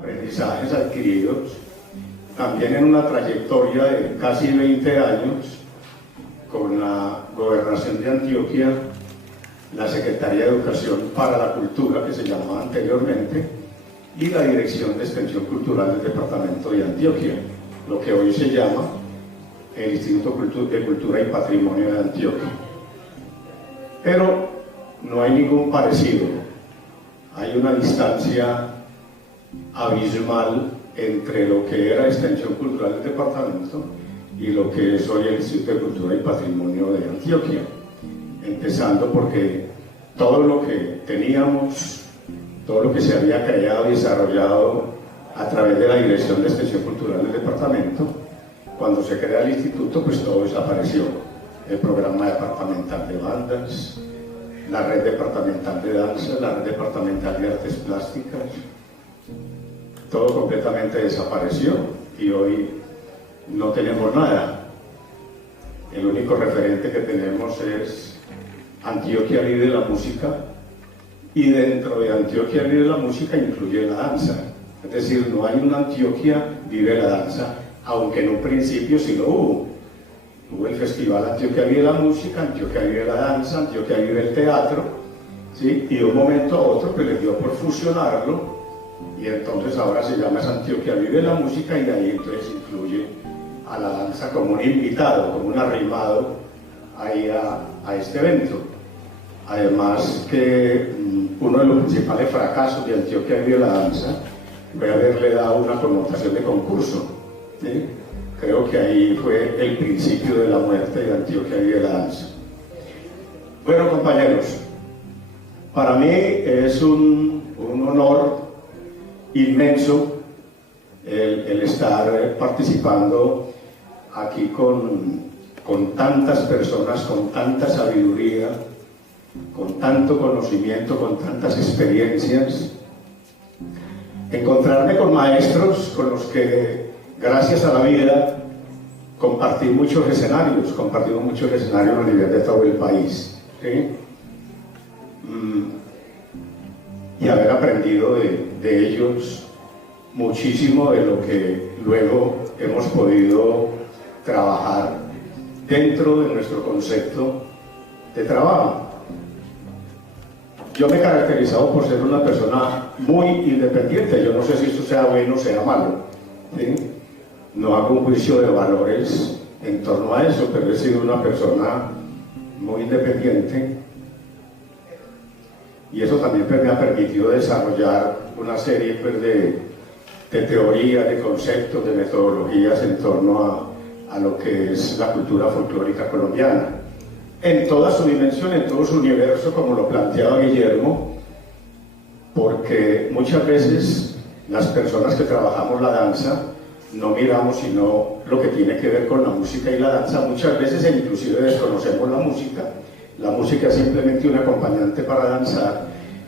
aprendizajes adquiridos, también en una trayectoria de casi 20 años con la Gobernación de Antioquia, la Secretaría de Educación para la Cultura, que se llamaba anteriormente, y la Dirección de Extensión Cultural del Departamento de Antioquia, lo que hoy se llama el Instituto de Cultura y Patrimonio de Antioquia. Pero no hay ningún parecido, hay una distancia abismal entre lo que era Extensión Cultural del Departamento y lo que es hoy el Instituto de Cultura y Patrimonio de Antioquia, empezando porque todo lo que teníamos, todo lo que se había creado y desarrollado a través de la Dirección de Extensión Cultural del Departamento, cuando se crea el instituto, pues todo desapareció. El programa departamental de bandas, la red departamental de danza, la red departamental de artes plásticas, todo completamente desapareció y hoy no tenemos nada. El único referente que tenemos es Antioquia Vive la Música, y dentro de Antioquia Vive la Música incluye la danza. Es decir, no hay una Antioquia Vive la Danza, aunque en un principio sí lo hubo. Hubo el festival Antioquia Vive la Música, Antioquia Vive la Danza, Antioquia Vive el Teatro, ¿sí? Y de un momento a otro pues les dio por fusionarlo, y entonces ahora se llama Antioquia Vive la Música, y de ahí entonces incluye a la danza como un invitado, como un arrimado ahí a este evento. Además que uno de los principales fracasos de Antioquia Vive la Danza fue haberle dado una connotación de concurso, ¿sí? Creo que ahí fue el principio de la muerte de Antioquia Vive la Danza. Bueno, compañeros, para mí es un honor inmenso el estar participando aquí con tantas personas, con tanta sabiduría, con tanto conocimiento, con tantas experiencias. Encontrarme con maestros con los que, gracias a la vida, compartimos muchos escenarios a nivel de todo el país, ¿sí? Y haber aprendido de ellos muchísimo de lo que luego hemos podido trabajar dentro de nuestro concepto de trabajo. Yo me he caracterizado por ser una persona muy independiente. Yo no sé si esto sea bueno o sea malo, ¿sí? No hago un juicio de valores en torno a eso, pero he sido una persona muy independiente, y eso también pues, me ha permitido desarrollar una serie pues, de teorías, de conceptos, de metodologías en torno a lo que es la cultura folclórica colombiana, en toda su dimensión, en todo su universo, como lo planteaba Guillermo, porque muchas veces las personas que trabajamos la danza no miramos sino lo que tiene que ver con la música y la danza. Muchas veces inclusive desconocemos la música es simplemente un acompañante para danzar,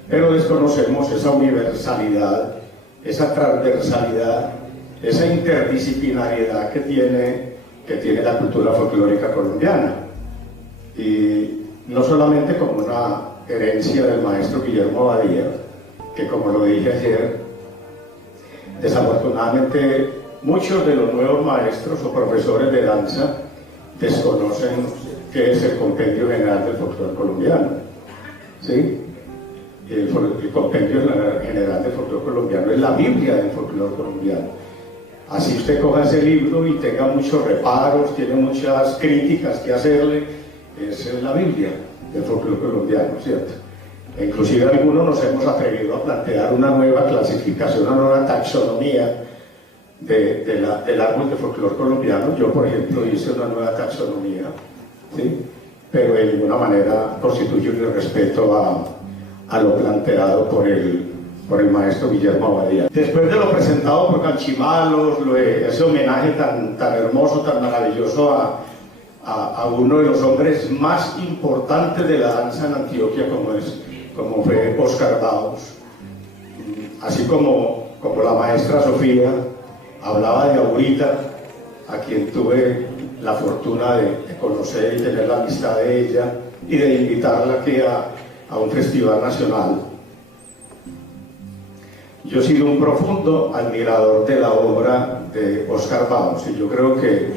pero desconocemos esa universalidad, esa transversalidad, esa interdisciplinariedad que tiene la cultura folclórica colombiana. Y no solamente como una herencia del maestro Guillermo Abadía, que como lo dije ayer, desafortunadamente muchos de los nuevos maestros o profesores de danza desconocen qué es el Compendio General del Folclore Colombiano, ¿sí? El Compendio General del Folclore Colombiano es la Biblia del folclore colombiano. Así usted coja ese libro y tenga muchos reparos, tiene muchas críticas que hacerle, esa es la Biblia del folclore colombiano, ¿cierto? E inclusive algunos nos hemos atrevido a plantear una nueva clasificación, una nueva taxonomía del árbol de folclore colombiano. Yo, por ejemplo, hice una nueva taxonomía, ¿sí? Pero de ninguna manera constituye un irrespeto a lo planteado por el maestro Guillermo Abadía. Después de lo presentado por Canchimalos, ese homenaje tan hermoso, tan maravilloso a uno de los hombres más importantes de la danza en Antioquia, como fue Oscar Daos, así como la maestra Sofía hablaba de Aurita, a quien tuve la fortuna de conocer y tener la amistad de ella y de invitarla aquí a un festival nacional. yo he sido un profundo admirador de la obra de Oscar Baos, y yo creo que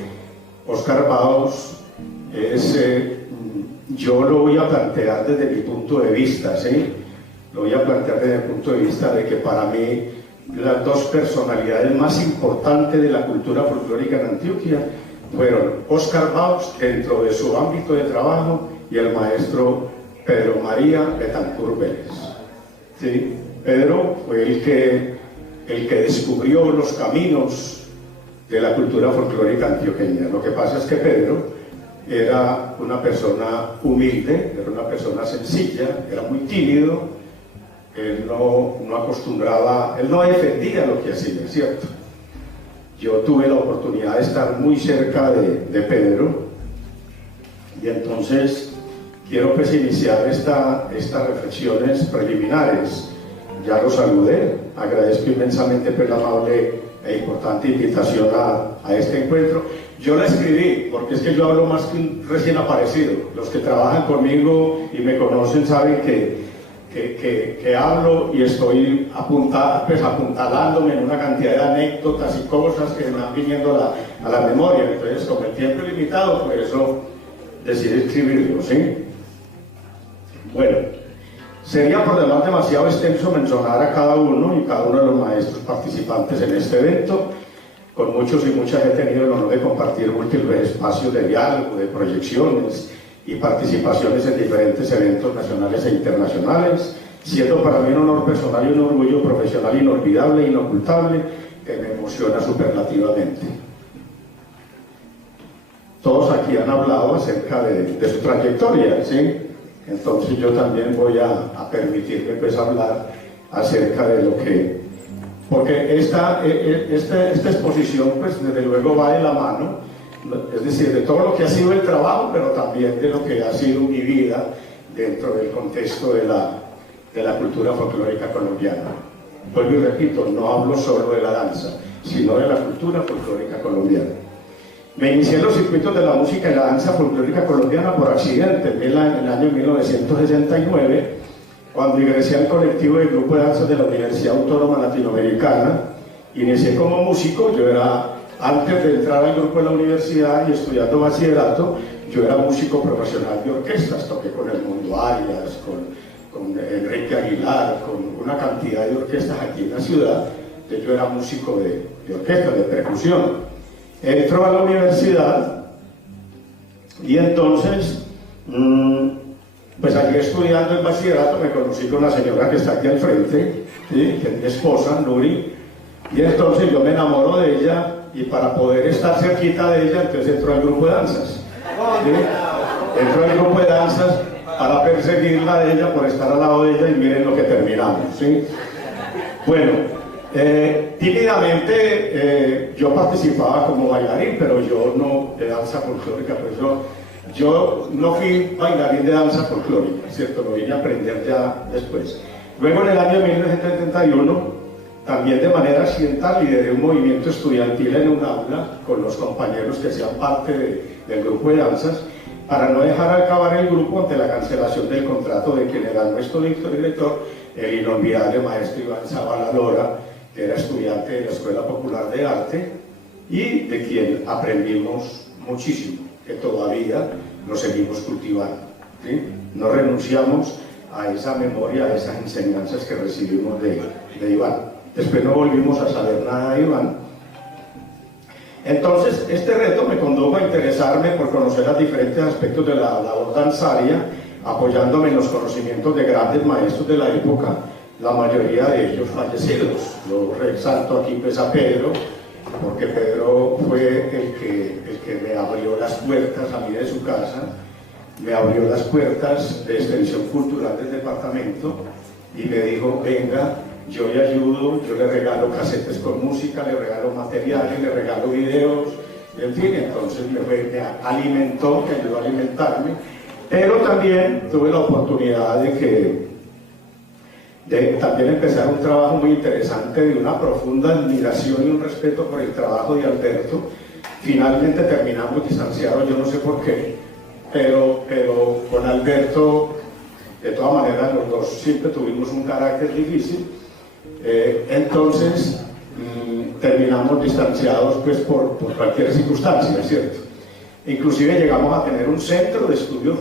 Oscar Baos es, yo lo voy a plantear desde mi punto de vista, ¿sí? Lo voy a plantear desde el punto de vista de que para mí las dos personalidades más importantes de la cultura folclórica en Antioquia fueron Oscar Baos dentro de su ámbito de trabajo y el maestro Pedro María Betancourt Vélez, ¿sí? Pedro fue el que descubrió los caminos de la cultura folclórica antioqueña. Lo que pasa es que Pedro era una persona humilde, era una persona sencilla, era muy tímido, él no acostumbraba, él no defendía lo que hacía, ¿cierto? Yo tuve la oportunidad de estar muy cerca de Pedro, y entonces quiero pues iniciar estas reflexiones preliminares. Ya lo saludé, agradezco inmensamente pues la amable e importante invitación a este encuentro. Yo la escribí, porque es que yo hablo más que un recién aparecido. Los que trabajan conmigo y me conocen saben que hablo y estoy apuntalándome en una cantidad de anécdotas y cosas que me van viniendo a la memoria. Entonces, como el tiempo es limitado, por eso decidí escribirlo, ¿sí? Bueno, sería por demás demasiado extenso mencionar a cada uno y cada uno de los maestros participantes en este evento. Con muchos y muchas he tenido el honor de compartir múltiples espacios de diálogo, de proyecciones y participaciones en diferentes eventos nacionales e internacionales, siendo para mí un honor personal y un orgullo profesional inolvidable e inocultable que me emociona superlativamente. Todos aquí han hablado acerca de su trayectoria, ¿sí? Entonces yo también voy a permitirme pues hablar acerca de lo que... Porque esta exposición pues desde luego va de la mano, es decir, de todo lo que ha sido el trabajo, pero también de lo que ha sido mi vida dentro del contexto de la cultura folclórica colombiana. Vuelvo y repito, no hablo solo de la danza, sino de la cultura folclórica colombiana. Me inicié en los circuitos de la música y la danza folclórica colombiana por accidente en el año 1969, cuando ingresé al colectivo del grupo de danzas de la Universidad Autónoma Latinoamericana. Inicié como músico. Yo era, antes de entrar al grupo de la universidad y estudiando bachillerato, yo era músico profesional de orquestas. Toqué con el Mundo Arias, con Enrique Aguilar, con una cantidad de orquestas aquí en la ciudad. Entonces yo era músico de orquesta, de percusión. Entró a la universidad y entonces, pues allí estudiando el bachillerato me conocí con la señora que está aquí al frente, ¿sí? Que es mi esposa, Nuri, y entonces yo me enamoro de ella, y para poder estar cerquita de ella, entonces entro al grupo de danzas, ¿sí? Entro al grupo de danzas para perseguirla de ella por estar al lado de ella, y miren lo que terminamos, ¿sí? Bueno, tímidamente yo participaba como bailarín, pero yo no de danza folclórica, pues yo no fui bailarín de danza folclórica, ¿cierto? Lo vine a aprender ya después. Luego en el año 1971, también de manera accidental, lideré un movimiento estudiantil en un aula con los compañeros que hacían parte del grupo de danzas, para no dejar acabar el grupo ante la cancelación del contrato de quien era nuestro director, el inolvidable maestro Iván Zavala Lora, que era estudiante de la Escuela Popular de Arte y de quien aprendimos muchísimo, que todavía lo seguimos cultivando, ¿sí? No renunciamos a esa memoria, a esas enseñanzas que recibimos de Iván. Después no volvimos a saber nada de Iván. Entonces, este reto me condujo a interesarme por conocer los diferentes aspectos de la labor danzaria, apoyándome en los conocimientos de grandes maestros de la época, la mayoría de ellos fallecidos. Yo resalto aquí pues a Pedro, porque Pedro fue el que me abrió las puertas a mí de su casa, me abrió las puertas de extensión cultural del departamento y me dijo: venga, yo le ayudo, yo le regalo casetes con música, le regalo materiales, le regalo videos, en fin. Entonces me alimentó, me ayudó a alimentarme, pero también tuve la oportunidad de también empezar un trabajo muy interesante, de una profunda admiración y un respeto por el trabajo de Alberto. Finalmente terminamos distanciados, yo no sé por qué, pero con Alberto, de todas maneras, los dos siempre tuvimos un carácter difícil, Entonces terminamos distanciados pues por cualquier circunstancia, ¿cierto? Inclusive llegamos a tener un centro de estudios,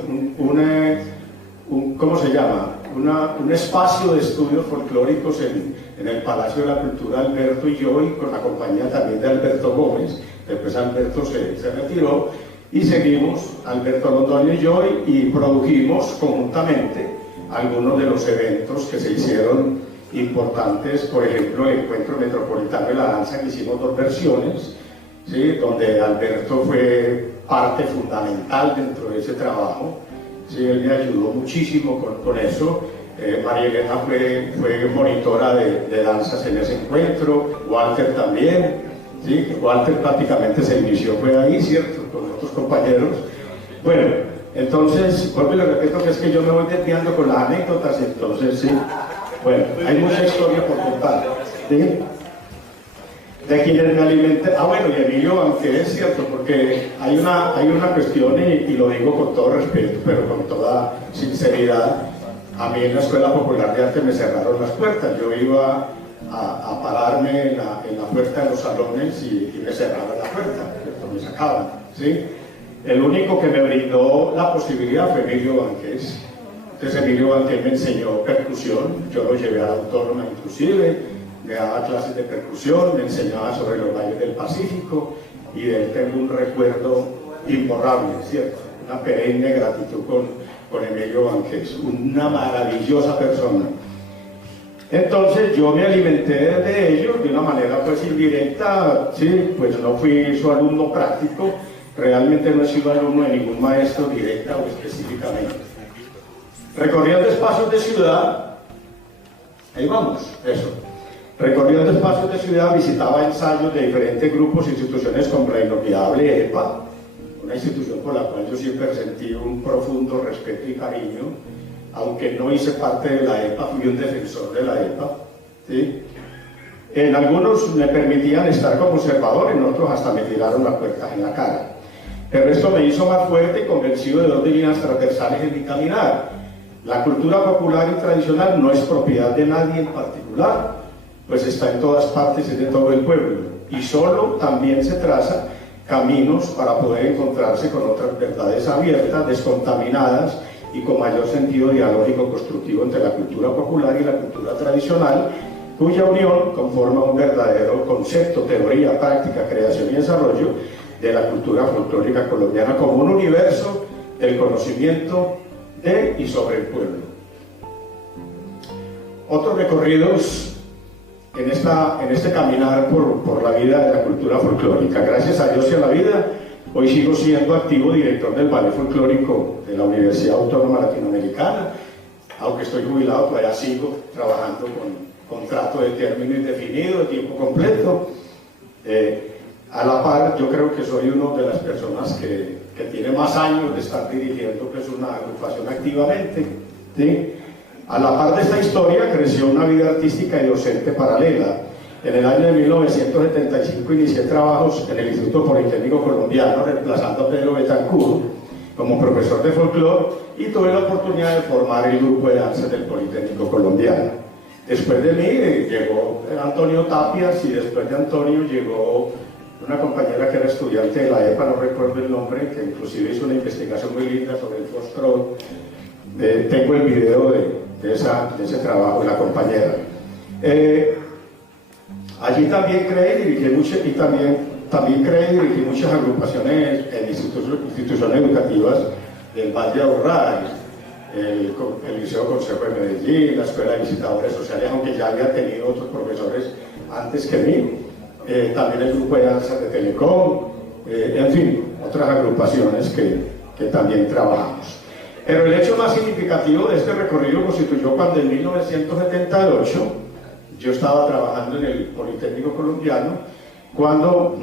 ¿cómo se llama? Un espacio de estudios folclóricos en el Palacio de la Cultura, Alberto y yo, y con la compañía también de Alberto Gómez. Después Alberto se retiró y seguimos, Alberto Londoño y yo, y produjimos conjuntamente algunos de los eventos que se hicieron importantes. Por ejemplo, el Encuentro Metropolitano de la Danza, que hicimos 2 versiones, ¿sí? Donde Alberto fue parte fundamental dentro de ese trabajo, ¿sí? Él me ayudó muchísimo con eso. María Elena fue monitora de danzas en ese encuentro, Walter también, ¿sí? Walter prácticamente se inició fue ahí, ¿cierto? Con otros compañeros. Bueno, entonces, vuelvo y le repito que es que yo me voy desviando con las anécdotas, entonces sí. Bueno, hay mucha historia por contar, ¿sí? De quienes me alimenté, bueno, y Emilio, aunque es cierto, porque hay una cuestión, y lo digo con todo respeto, pero con toda sinceridad. A mí en la Escuela Popular de Arte me cerraron las puertas. Yo iba a pararme en la puerta de los salones y me cerraban la puerta, me sacaban, ¿sí? El único que me brindó la posibilidad fue Emilio Banqués. Entonces Emilio Banqués me enseñó percusión, yo lo llevé a la Autónoma inclusive, me daba clases de percusión, me enseñaba sobre los bailes del Pacífico, y de él tengo un recuerdo imborrable, ¿cierto? Una perenne gratitud con Emilio Banqués, una maravillosa persona. Entonces yo me alimenté de ellos de una manera pues indirecta, sí, pues no fui su alumno práctico, realmente no he sido alumno de ningún maestro directa o específicamente. Recorriendo espacios de ciudad, ahí vamos, eso. Recorriendo espacios de ciudad, visitaba ensayos de diferentes grupos e instituciones como la inolvidable EPA, una institución por la cual yo siempre sentí un profundo respeto y cariño, aunque no hice parte de la EPA, fui un defensor de la EPA, ¿sí? En algunos me permitían estar como observador, en otros hasta me tiraron las puertas en la cara. Pero esto me hizo más fuerte y convencido de 2 líneas transversales en mi caminar. La cultura popular y tradicional no es propiedad de nadie en particular, pues está en todas partes y de todo el pueblo, y solo también se traza caminos para poder encontrarse con otras verdades abiertas, descontaminadas y con mayor sentido dialógico constructivo entre la cultura popular y la cultura tradicional, cuya unión conforma un verdadero concepto, teoría, práctica, creación y desarrollo de la cultura folclórica colombiana como un universo del conocimiento de y sobre el pueblo. Otros recorridos en este caminar por la vida de la cultura folclórica. Gracias a Dios y a la vida, hoy sigo siendo activo director del Ballet Folclórico de la Universidad Autónoma Latinoamericana. Aunque estoy jubilado, todavía sigo trabajando con contrato de término indefinido, de tiempo completo. A la par, yo creo que soy una de las personas que tiene más años de estar dirigiendo pues, una agrupación activamente, ¿sí? A la par de esta historia creció una vida artística y docente paralela. En el año de 1975 inicié trabajos en el Instituto Politécnico Colombiano, reemplazando a Pedro Betancourt como profesor de folclore, y tuve la oportunidad de formar el grupo de danzas del Politécnico Colombiano. Después de mí llegó Antonio Tapias, y después de Antonio llegó una compañera que era estudiante de la EPA, no recuerdo el nombre, que inclusive hizo una investigación muy linda sobre el foxtrot. Tengo el video de ese trabajo de la compañera. Allí también creé y dirigí muchas agrupaciones en instituciones educativas del Valle de Aburrá, el Liceo Consejo de Medellín, la Escuela de Visitadores Sociales, aunque ya había tenido otros profesores antes que mí, también el grupo de danzas de Telecom, en fin, otras agrupaciones que también trabajamos. Pero el hecho más significativo de este recorrido constituyó cuando en 1978 yo estaba trabajando en el Politécnico Colombiano, cuando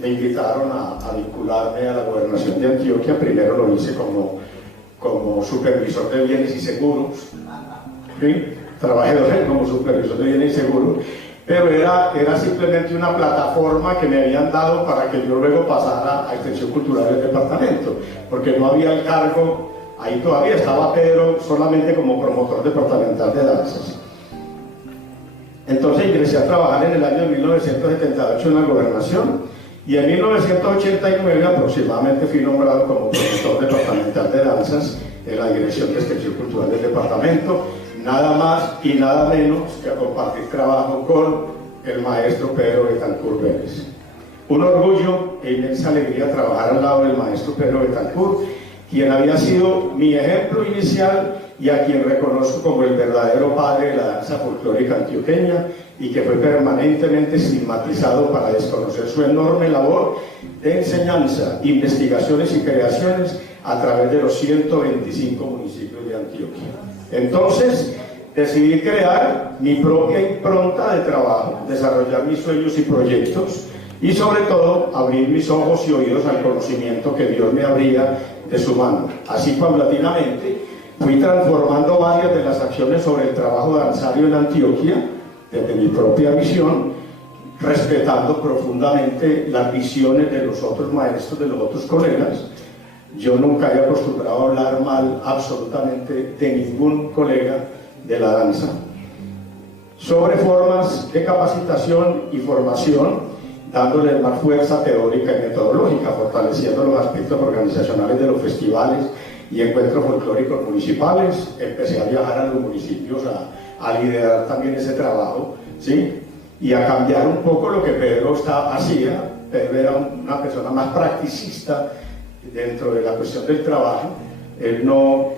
me invitaron a vincularme a la Gobernación de Antioquia. Primero lo hice como supervisor de bienes y seguros, ¿sí? Trabajé como supervisor de bienes y seguros, pero era simplemente una plataforma que me habían dado para que yo luego pasara a Extensión Cultural del departamento, porque no había el cargo. Ahí todavía estaba Pedro solamente como promotor departamental de danzas. Entonces ingresé a trabajar en el año 1978 en la gobernación y en 1989 aproximadamente fui nombrado como profesor departamental de danzas en la Dirección de Extensión Cultural del departamento, nada más y nada menos que a compartir trabajo con el maestro Pedro Betancur Vélez. Un orgullo e inmensa alegría trabajar al lado del maestro Pedro Betancur, quien había sido mi ejemplo inicial y a quien reconozco como el verdadero padre de la danza folclórica antioqueña y que fue permanentemente estigmatizado para desconocer su enorme labor de enseñanza, investigaciones y creaciones a través de los 125 municipios de Antioquia. Entonces, decidí crear mi propia impronta de trabajo, desarrollar mis sueños y proyectos y sobre todo abrir mis ojos y oídos al conocimiento que Dios me abría de su mano. Así paulatinamente fui transformando varias de las acciones sobre el trabajo danzario en Antioquia desde mi propia visión, respetando profundamente las visiones de los otros maestros, de los otros colegas. Yo nunca he acostumbrado a hablar mal absolutamente de ningún colega de la danza. Sobre formas de capacitación y formación, dándole más fuerza teórica y metodológica, fortaleciendo los aspectos organizacionales de los festivales y encuentros folclóricos municipales. Empecé a viajar a los municipios a liderar también ese trabajo, ¿sí? Y a cambiar un poco lo que Pedro hacía. Pedro era una persona más practicista dentro de la cuestión del trabajo. Él no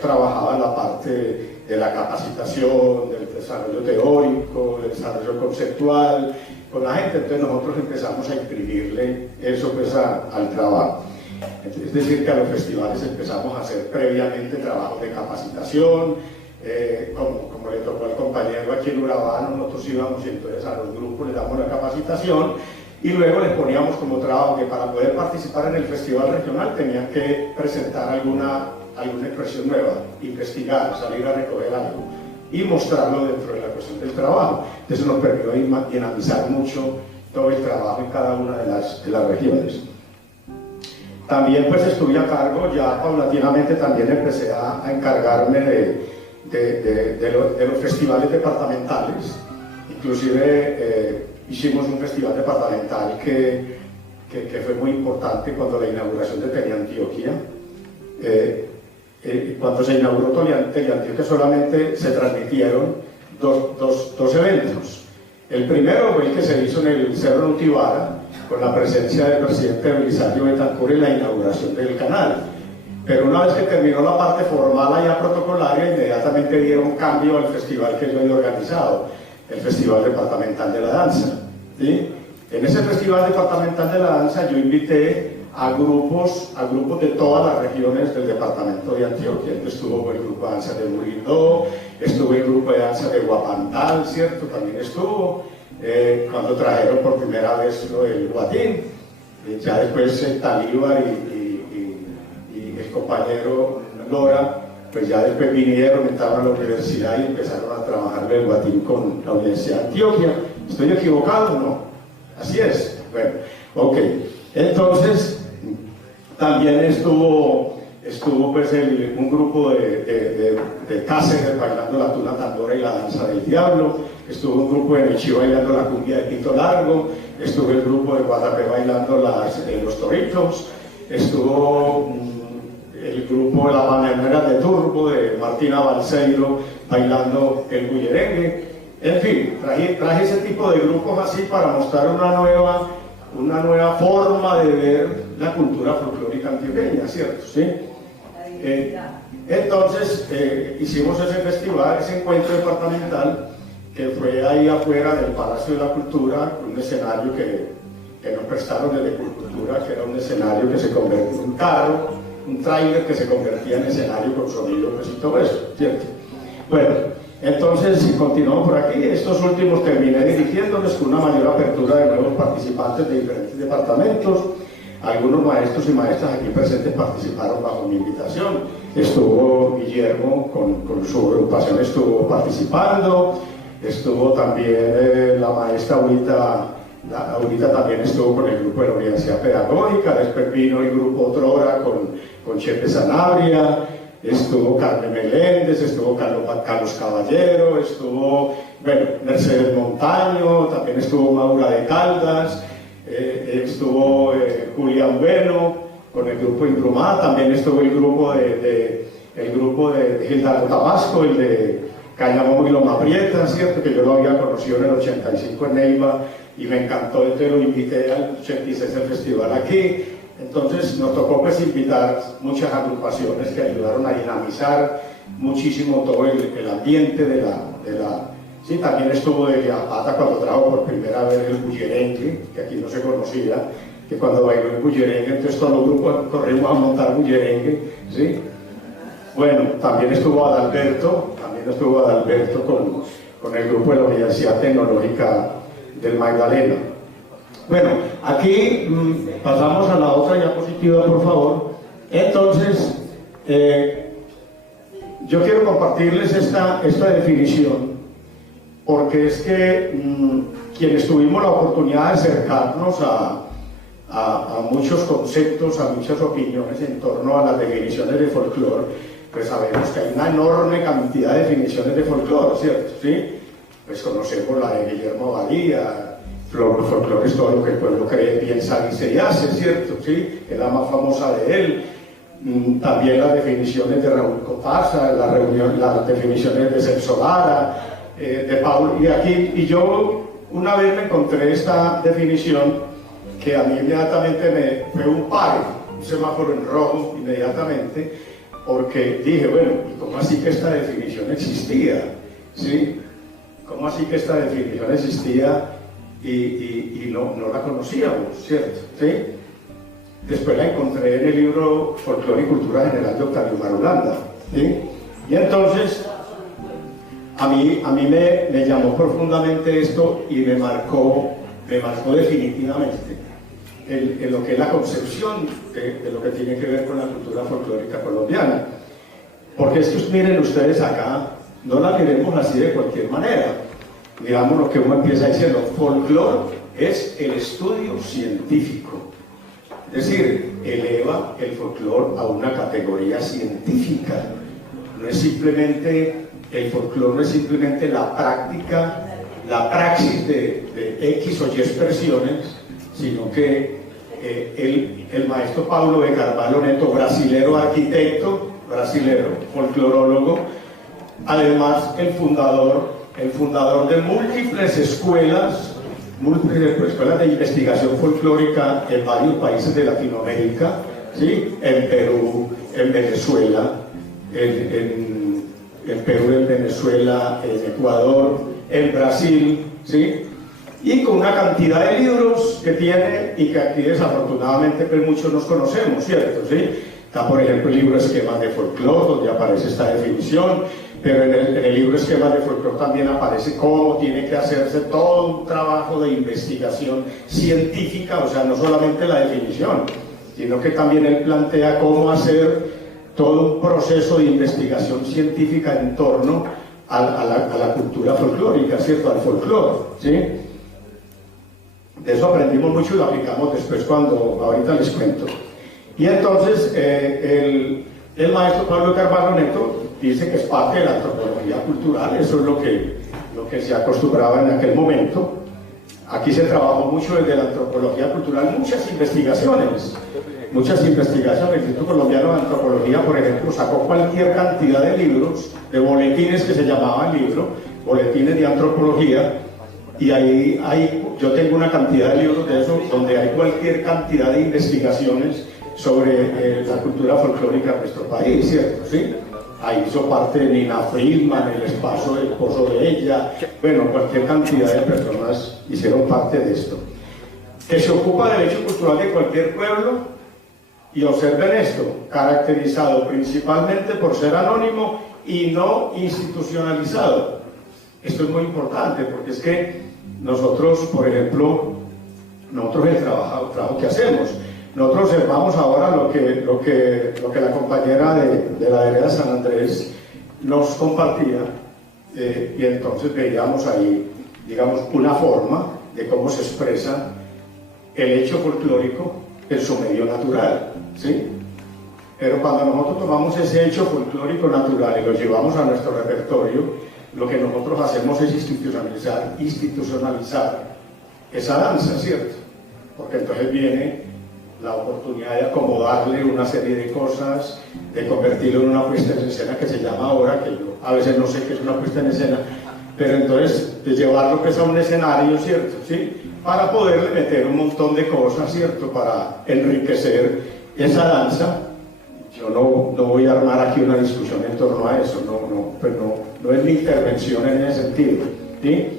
trabajaba la parte de la capacitación, del desarrollo teórico, del desarrollo conceptual con la gente. Entonces nosotros empezamos a imprimirle eso pues al trabajo. Es decir, que a los festivales empezamos a hacer previamente trabajos de capacitación, como le tocó al compañero aquí en Urabá, nosotros íbamos y entonces a los grupos les damos la capacitación y luego les poníamos como trabajo que para poder participar en el festival regional tenían que presentar alguna expresión nueva, investigar, salir a recoger algo y mostrarlo dentro de la cuestión del trabajo. Entonces nos permitió dinamizar mucho todo el trabajo en cada una de las regiones. También pues estuve a cargo, ya paulatinamente también empecé a encargarme de los festivales departamentales. Inclusive hicimos un festival departamental que fue muy importante cuando la inauguración de Teleantioquia. Cuando se inauguró Teleantioquia solamente se transmitieron dos eventos. El primero fue el que se hizo en el Cerro Nutibara, con la presencia del presidente Belisario Betancur en la inauguración del canal. Pero una vez que terminó la parte formal allá protocolaria, inmediatamente dieron cambio al festival que yo había organizado, el Festival Departamental de la Danza, ¿sí? En ese Festival Departamental de la Danza yo invité a grupos de todas las regiones del departamento de Antioquia. Estuvo el grupo de danza de Murillo, estuvo el grupo de danza de Guapantal, ¿cierto? También estuvo. Cuando trajeron por primera vez el guatín, ya después Talíbar y el compañero Lora, pues ya después vinieron, entraron a la universidad y empezaron a trabajar el guatín con la Universidad de Antioquia. ¿Estoy equivocado o no? Así es. Bueno, ok. Entonces, también estuvo pues un grupo de Cáceres bailando la tuna tambora y la danza del diablo, estuvo un grupo de Nechí bailando la cumbia de Pito Largo, estuvo el grupo de Guatapé bailando los toritos, estuvo el grupo de la Bananera de Turbo de Martina Balseiro bailando el bullerengue. En fin, traje ese tipo de grupos así para mostrar una nueva forma de ver la cultura folclórica antioqueña, ¿cierto? ¿Sí? Entonces hicimos ese festival, ese encuentro departamental que fue ahí afuera del Palacio de la Cultura, un escenario que nos prestaron desde Cultura, que era un escenario que se convertía en un carro, un tráiler que se convertía en escenario con sonido pues, y todo eso, ¿cierto? Bueno, entonces si continuamos por aquí, estos últimos terminé dirigiéndoles con una mayor apertura de nuevos participantes de diferentes departamentos. Algunos maestros y maestras aquí presentes participaron bajo mi invitación. Estuvo Guillermo con su agrupación, estuvo participando. Estuvo también la maestra Aurita también estuvo con el grupo de la Universidad Pedagógica. Después vino el grupo Otrora con Chepe Sanabria. estuvo Carmen Meléndez, estuvo Carlos Caballero, estuvo, bueno, Mercedes Montaño, también estuvo Maura de Caldas, estuvo Julián Bueno con el grupo Imbrumá, también estuvo el grupo de Gildardo Tabasco, el de Cáñamo y Loma Prieta, ¿cierto? Que yo lo había conocido en el 85 en Neiva y me encantó, entonces lo invité al 86 al festival aquí. Entonces nos tocó pues invitar muchas agrupaciones que ayudaron a dinamizar muchísimo todo el ambiente de la... Sí, también estuvo de Zapata cuando trajo por primera vez el bullerengue, que aquí no se conocía, que cuando bailó el bullerengue, entonces todos los grupos corrimos a montar bullerengue, ¿sí? Bueno, también estuvo Adalberto con el grupo de la Universidad Tecnológica del Magdalena. Bueno, aquí pasamos a la otra diapositiva, por favor. Entonces, yo quiero compartirles esta definición, porque es que quienes tuvimos la oportunidad de acercarnos a muchos conceptos, a muchas opiniones en torno a las definiciones de folclore, pues sabemos que hay una enorme cantidad de definiciones de folclore, ¿cierto? ¿Sí? Pues conocemos la de Guillermo Badía, folclore es todo lo que el pueblo cree, piensa, dice y hace, ¿cierto? ¿Sí? Es la más famosa de él. También las definiciones de Raúl Cortázar, las definiciones de Celso Lara, de Paulo, y yo una vez me encontré esta definición que a mí inmediatamente me fue un semáforo en rojo inmediatamente, porque dije, bueno, ¿y cómo así que esta definición existía? ¿Sí? ¿Cómo así que esta definición existía y no la conocíamos, ¿cierto? ¿Sí? Después la encontré en el libro Folclore y Cultura General de Octavio Marulanda, ¿sí? Y entonces a mí me llamó profundamente esto y me marcó definitivamente en lo que es la concepción de lo que tiene que ver con la cultura folclórica colombiana. Porque es que miren ustedes acá, no la miremos así de cualquier manera. Miramos lo que uno empieza diciendo, folclore es el estudio científico. Es decir, eleva el folclore a una categoría científica. No es simplemente, el folclore no es simplemente la práctica, la praxis de X o Y expresiones, sino que el maestro Paulo de Carvalho Neto, brasilero arquitecto, brasilero folclorólogo, además el fundador de múltiples escuelas de investigación folclórica en varios países de Latinoamérica, ¿sí? En Perú, en Venezuela, en Ecuador, en Brasil, ¿sí? Y con una cantidad de libros que tiene y que aquí desafortunadamente pues muchos nos conocemos, ¿cierto? ¿Sí? Está por ejemplo el libro Esquemas de Folclore, donde aparece esta definición, pero en el libro Esquemas de Folclore también aparece cómo tiene que hacerse todo un trabajo de investigación científica, o sea, no solamente la definición, sino que también él plantea cómo hacer todo un proceso de investigación científica en torno a la cultura folclórica, ¿cierto? Al folclore, ¿sí? De eso aprendimos mucho y lo aplicamos después ahorita les cuento. Y entonces el maestro Pablo Carvalho Neto dice que es parte de la antropología cultural, eso es lo que se acostumbraba en aquel momento. Aquí se trabajó mucho desde la antropología cultural, muchas investigaciones. El Instituto Colombiano de Antropología, por ejemplo, sacó cualquier cantidad de libros, de boletines que se llamaban libros, boletines de antropología, y ahí yo tengo una cantidad de libros de eso, donde hay cualquier cantidad de investigaciones sobre la cultura folclórica de nuestro país, ¿cierto? ¿Sí? Ahí hizo parte de Nina Friedman, el esposo de ella, bueno, cualquier cantidad de personas hicieron parte de esto. Que se ocupa del hecho cultural de cualquier pueblo, y observen esto, caracterizado principalmente por ser anónimo y no institucionalizado. Esto es muy importante porque es que nosotros, por ejemplo, el trabajo que hacemos, nosotros observamos ahora lo que la compañera de la vereda San Andrés nos compartía, y entonces veíamos ahí, digamos, una forma de cómo se expresa el hecho folclórico en su medio natural, ¿sí? Pero cuando nosotros tomamos ese hecho folclórico natural y lo llevamos a nuestro repertorio, lo que nosotros hacemos es institucionalizar esa danza, ¿cierto? Porque entonces viene la oportunidad de acomodarle una serie de cosas, de convertirlo en una puesta en escena que se llama ahora, que yo a veces no sé qué es una puesta en escena, pero entonces de llevarlo pues a un escenario, ¿cierto? ¿Sí? Para poderle meter un montón de cosas, ¿cierto? Para enriquecer esa danza. Yo no voy a armar aquí una discusión en torno a eso, no es mi intervención en ese sentido, ¿sí?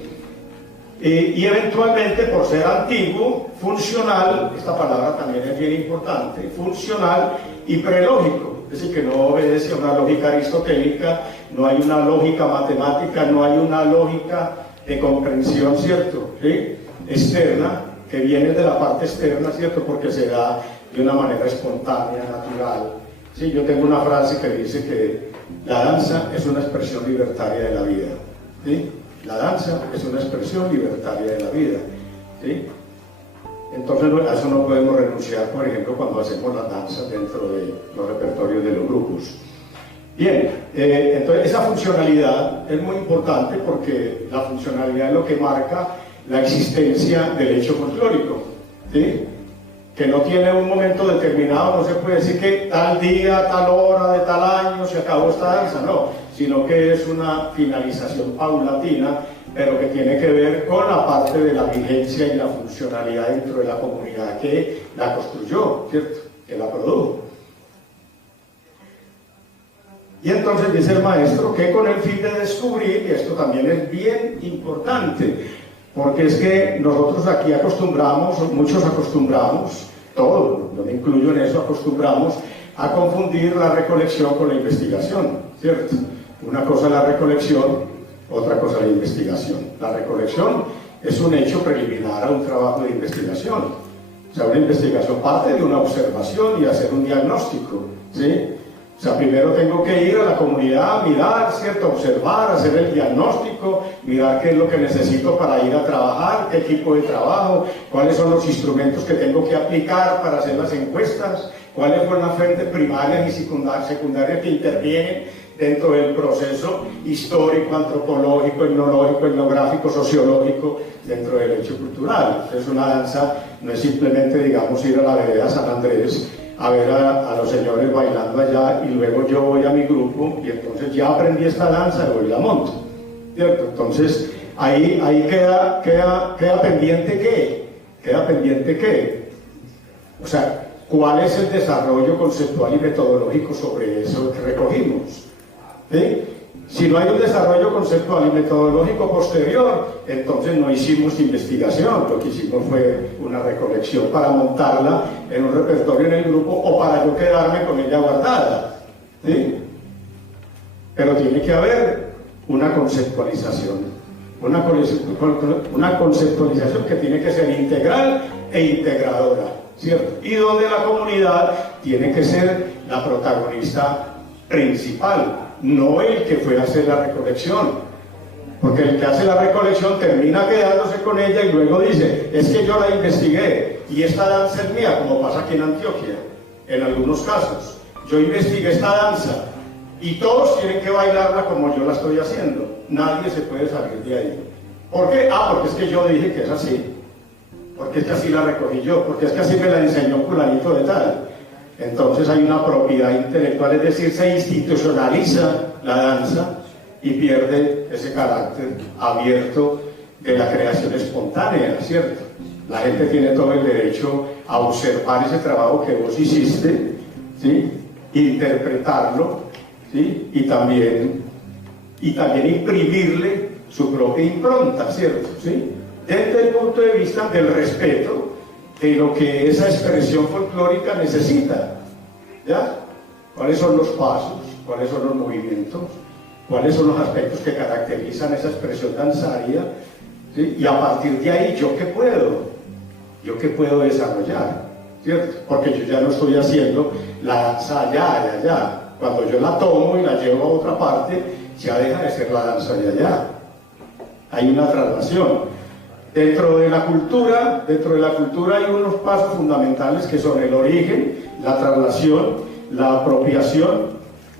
Y eventualmente, por ser antiguo, funcional, esta palabra también es bien importante, funcional y prelógico, es decir, que no obedece a una lógica aristotélica, no hay una lógica matemática, no hay una lógica de comprensión, ¿cierto? ¿Sí? Externa, que viene de la parte externa, ¿cierto? Porque se da de una manera espontánea, natural. Sí, yo tengo una frase que dice que la danza es una expresión libertaria de la vida, ¿sí? La danza es una expresión libertaria de la vida, ¿sí? Entonces a eso no podemos renunciar, por ejemplo, cuando hacemos la danza dentro de los repertorios de los grupos. Bien, entonces esa funcionalidad es muy importante porque la funcionalidad es lo que marca la existencia del hecho folclórico, ¿sí? Que no tiene un momento determinado, no se puede decir que tal día, tal hora, de tal año se acabó esta danza, no, sino que es una finalización paulatina, pero que tiene que ver con la parte de la vigencia y la funcionalidad dentro de la comunidad que la construyó, ¿cierto? Que la produjo. Y entonces dice el maestro que con el fin de descubrir, y esto también es bien importante, porque es que nosotros aquí acostumbramos, muchos acostumbramos, todos, yo me incluyo en eso, acostumbramos a confundir la recolección con la investigación, ¿cierto? Una cosa es la recolección, otra cosa es la investigación. La recolección es un hecho preliminar a un trabajo de investigación. O sea, una investigación parte de una observación y hacer un diagnóstico, ¿sí? O sea, primero tengo que ir a la comunidad, mirar, ¿cierto? Observar, hacer el diagnóstico, mirar qué es lo que necesito para ir a trabajar, qué tipo de trabajo, cuáles son los instrumentos que tengo que aplicar para hacer las encuestas, cuáles son las fuentes primarias y secundarias que intervienen dentro del proceso histórico, antropológico, etnológico, etnográfico, sociológico, dentro del hecho cultural. Entonces una danza no es simplemente, digamos, ir a la vereda San Andrés a ver a los señores bailando allá y luego yo voy a mi grupo y entonces ya aprendí esta danza y voy y la monto, ¿cierto? Entonces ahí queda pendiente ¿qué? Queda pendiente ¿qué? O sea, ¿cuál es el desarrollo conceptual y metodológico sobre eso que recogimos? ¿Sí? Si no hay un desarrollo conceptual y metodológico posterior, entonces no hicimos investigación, lo que hicimos fue una recolección para montarla en un repertorio en el grupo o para yo quedarme con ella guardada, ¿sí? Pero tiene que haber una conceptualización, una conceptualización que tiene que ser integral e integradora, ¿cierto? Y donde la comunidad tiene que ser la protagonista principal, no el que fue a hacer la recolección, porque el que hace la recolección termina quedándose con ella y luego dice, es que yo la investigué y esta danza es mía, como pasa aquí en Antioquia, en algunos casos. Yo investigué esta danza y todos tienen que bailarla como yo la estoy haciendo, nadie se puede salir de ahí. ¿Por qué? Porque es que yo dije que es así, porque es que así la recogí yo, porque es que así me la enseñó fulanito de tal. Entonces hay una propiedad intelectual, es decir, se institucionaliza la danza y pierde ese carácter abierto de la creación espontánea, ¿cierto? La gente tiene todo el derecho a observar ese trabajo que vos hiciste, ¿sí? Interpretarlo, ¿sí? Y también imprimirle su propia impronta, ¿cierto? ¿Sí? Desde el punto de vista del respeto de lo que esa expresión folclórica necesita, ¿ya? ¿Cuáles son los pasos? ¿Cuáles son los movimientos? ¿Cuáles son los aspectos que caracterizan esa expresión danzaria? ¿Sí? Y a partir de ahí, ¿yo qué puedo? ¿Yo qué puedo desarrollar? ¿Cierto? Porque yo ya no estoy haciendo la danza allá. Cuando yo la tomo y la llevo a otra parte, ya deja de ser la danza de allá. Hay una traslación. Dentro de la cultura hay unos pasos fundamentales que son el origen, la traslación, la apropiación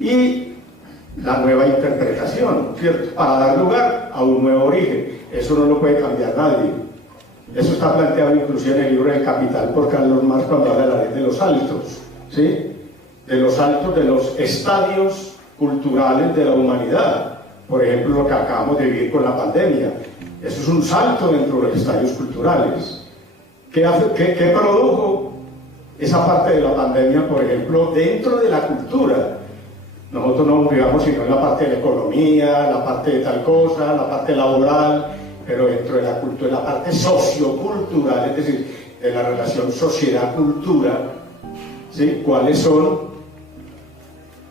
y la nueva interpretación, ¿cierto? Para dar lugar a un nuevo origen. Eso no lo puede cambiar nadie. Eso está planteado inclusive en el libro del Capital por Carlos Marx cuando habla de la ley de los saltos, ¿sí? De los saltos, de los estadios culturales de la humanidad. Por ejemplo, lo que acabamos de vivir con la pandemia. Eso es un salto dentro de los estadios culturales. ¿Qué produjo esa parte de la pandemia, por ejemplo, dentro de la cultura? Nosotros no nos fijamos sino en la parte de la economía, la parte de tal cosa, la parte laboral, pero dentro de la cultura, la parte sociocultural, es decir, de la relación sociedad-cultura, ¿sí? ¿Cuáles son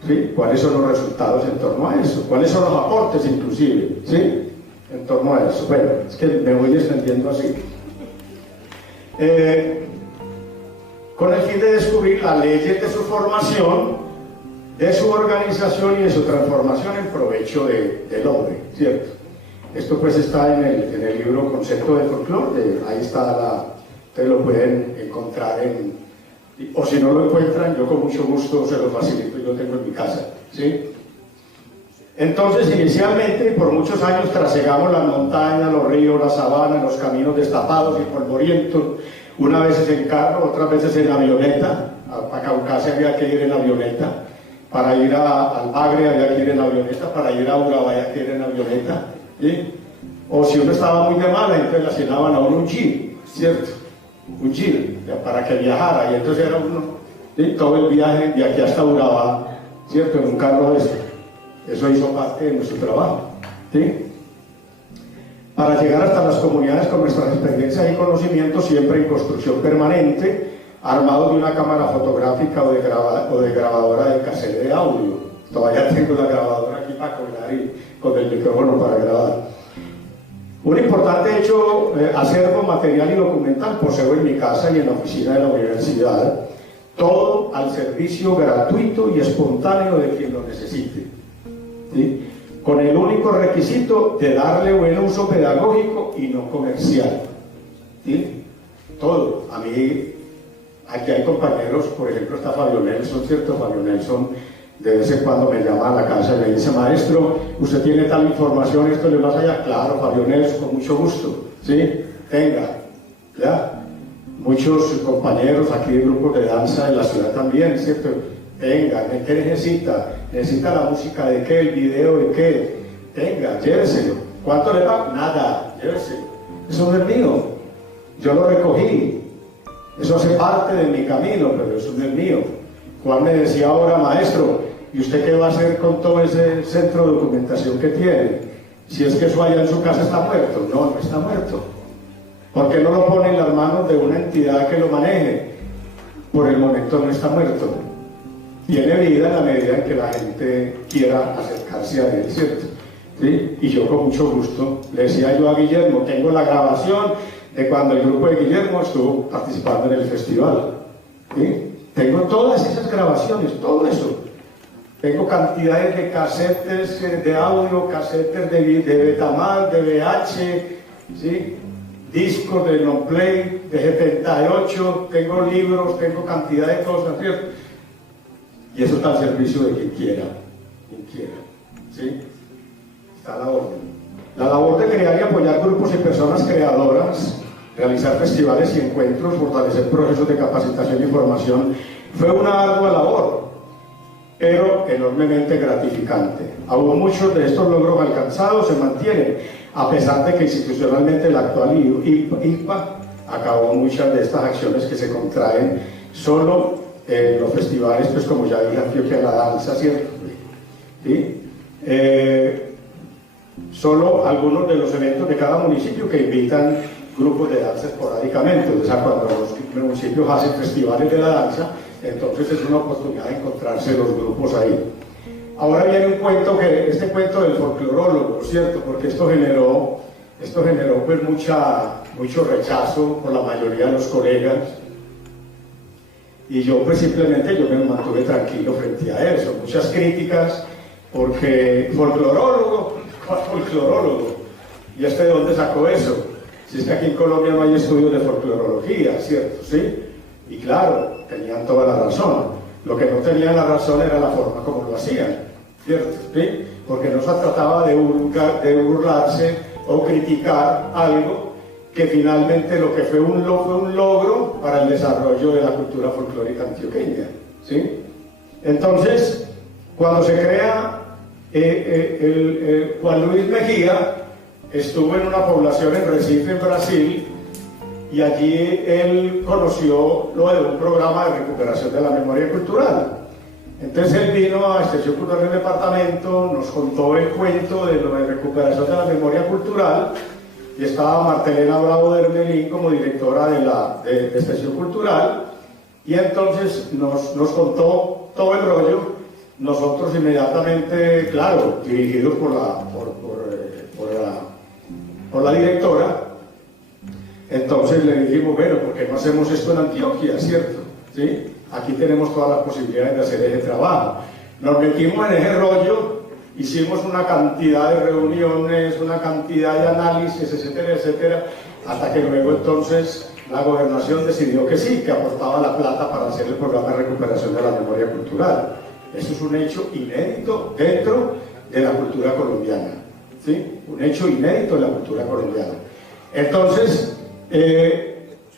los resultados en torno a eso? ¿Cuáles son los aportes inclusive, ¿sí? En torno a eso? Bueno, es que me voy extendiendo así. Con el fin de descubrir las leyes de su formación, de su organización y de su transformación en provecho del hombre, ¿cierto? Esto pues está en el libro Concepto de Folclore, ahí está, ustedes lo pueden encontrar o si no lo encuentran, yo con mucho gusto se lo facilito, yo lo tengo en mi casa, ¿sí? Entonces, inicialmente, por muchos años trasegamos las montañas, los ríos, las sabanas, los caminos destapados y polvorientos, unas veces en carro, otras veces en avioneta. A Caucasia había que ir en avioneta, para ir al Bagre había que ir en avioneta, para ir a Urabá había que ir en avioneta, ¿sí? O si uno estaba muy de mala, entonces le asignaban a uno un jeep, ¿cierto? Un jeep, para que viajara, y entonces era uno, ¿sí? Todo el viaje de aquí hasta Urabá, ¿cierto? En un carro de eso. Eso hizo parte de nuestro trabajo, ¿sí? Para llegar hasta las comunidades con nuestras experiencias y conocimientos, siempre en construcción permanente, armados de una cámara fotográfica o de grabadora de cassette de audio. Todavía tengo la grabadora aquí para colgar y con el micrófono para grabar. Un importante hecho, acervo material y documental poseo en mi casa y en la oficina de la universidad, todo al servicio gratuito y espontáneo de quien lo necesite, ¿sí? Con el único requisito de darle buen uso pedagógico y no comercial, ¿sí? Todo. A mí, aquí hay compañeros, por ejemplo está Fabio Nelson, ¿cierto? Fabio Nelson de vez en cuando me llama a la casa y me dice: maestro, usted tiene tal información, esto le más allá. Claro, Fabio Nelson, con mucho gusto, ¿sí? Tenga, ¿ya? Muchos compañeros aquí de grupos de danza en la ciudad también, ¿cierto? Tenga, ¿qué necesita? ¿Necesita la música de qué? ¿El video de qué? Tenga, lléveselo. ¿Cuánto le pago? Nada, lléveselo. Eso no es mío, yo lo recogí. Eso hace parte de mi camino, pero eso no es mío. Juan me decía ahora: maestro, ¿y usted qué va a hacer con todo ese centro de documentación que tiene? Si es que eso allá en su casa está muerto. No, no está muerto. ¿Por qué no lo pone en las manos de una entidad que lo maneje? Por el momento no está muerto. Tiene vida en la medida en que la gente quiera acercarse a él, ¿cierto? ¿Sí? Y yo con mucho gusto le decía yo a Guillermo: tengo la grabación de cuando el grupo de Guillermo estuvo participando en el festival, ¿sí? Tengo todas esas grabaciones, todo eso. Tengo cantidades de casetes de audio, casetes de Betamax, de VH, ¿sí? Discos de long play, de 78, tengo libros, tengo cantidad de cosas, ¿cierto? Y eso está al servicio de quien quiera, ¿sí? Está la orden. La labor de crear y apoyar grupos y personas creadoras, realizar festivales y encuentros, fortalecer procesos de capacitación y formación, fue una ardua labor, pero enormemente gratificante. Aún muchos de estos logros alcanzados se mantienen, a pesar de que institucionalmente la actual ICPA acabó muchas de estas acciones que se contraen solo en los festivales, pues como ya dije, Antioquia la danza, ¿cierto? ¿Sí? Solo algunos de los eventos de cada municipio que invitan grupos de danza esporádicamente. O sea, cuando los municipios hacen festivales de la danza, entonces es una oportunidad de encontrarse los grupos ahí. Ahora viene un cuento, este cuento del folclorólogo, ¿cierto? Porque esto generó pues mucho rechazo por la mayoría de los colegas. Y yo pues simplemente me mantuve tranquilo frente a eso. Muchas críticas, porque folclorólogo, ¿y de dónde sacó eso? Si es que aquí en Colombia no hay estudios de folclorología, ¿cierto? ¿Sí? Y claro, tenían toda la razón. Lo que no tenían la razón era la forma como lo hacían, ¿cierto? ¿Sí? Porque no se trataba de burlarse o criticar algo que finalmente lo que fue un logro para el desarrollo de la cultura folclórica antioqueña, ¿sí? Entonces, cuando se crea Juan Luis Mejía, estuvo en una población en Recife, en Brasil, y allí él conoció lo de un programa de recuperación de la memoria cultural. Entonces él vino a Extensión Cultural del departamento, nos contó el cuento de lo de recuperación de la memoria cultural, y estaba Martelena Bravo de Hermelín como directora de Extensión Cultural, y entonces nos contó todo el rollo. Nosotros inmediatamente, claro, dirigidos por la directora, entonces le dijimos, bueno, ¿por qué no hacemos esto en Antioquia, cierto? ¿Sí? Aquí tenemos todas las posibilidades de hacer ese trabajo. Nos metimos en ese rollo, hicimos una cantidad de reuniones, una cantidad de análisis, etcétera, etcétera, hasta que luego entonces la gobernación decidió que sí, que aportaba la plata para hacer el programa de recuperación de la memoria cultural. Eso es un hecho inédito dentro de la cultura colombiana, ¿sí? Un hecho inédito de la cultura colombiana. Entonces,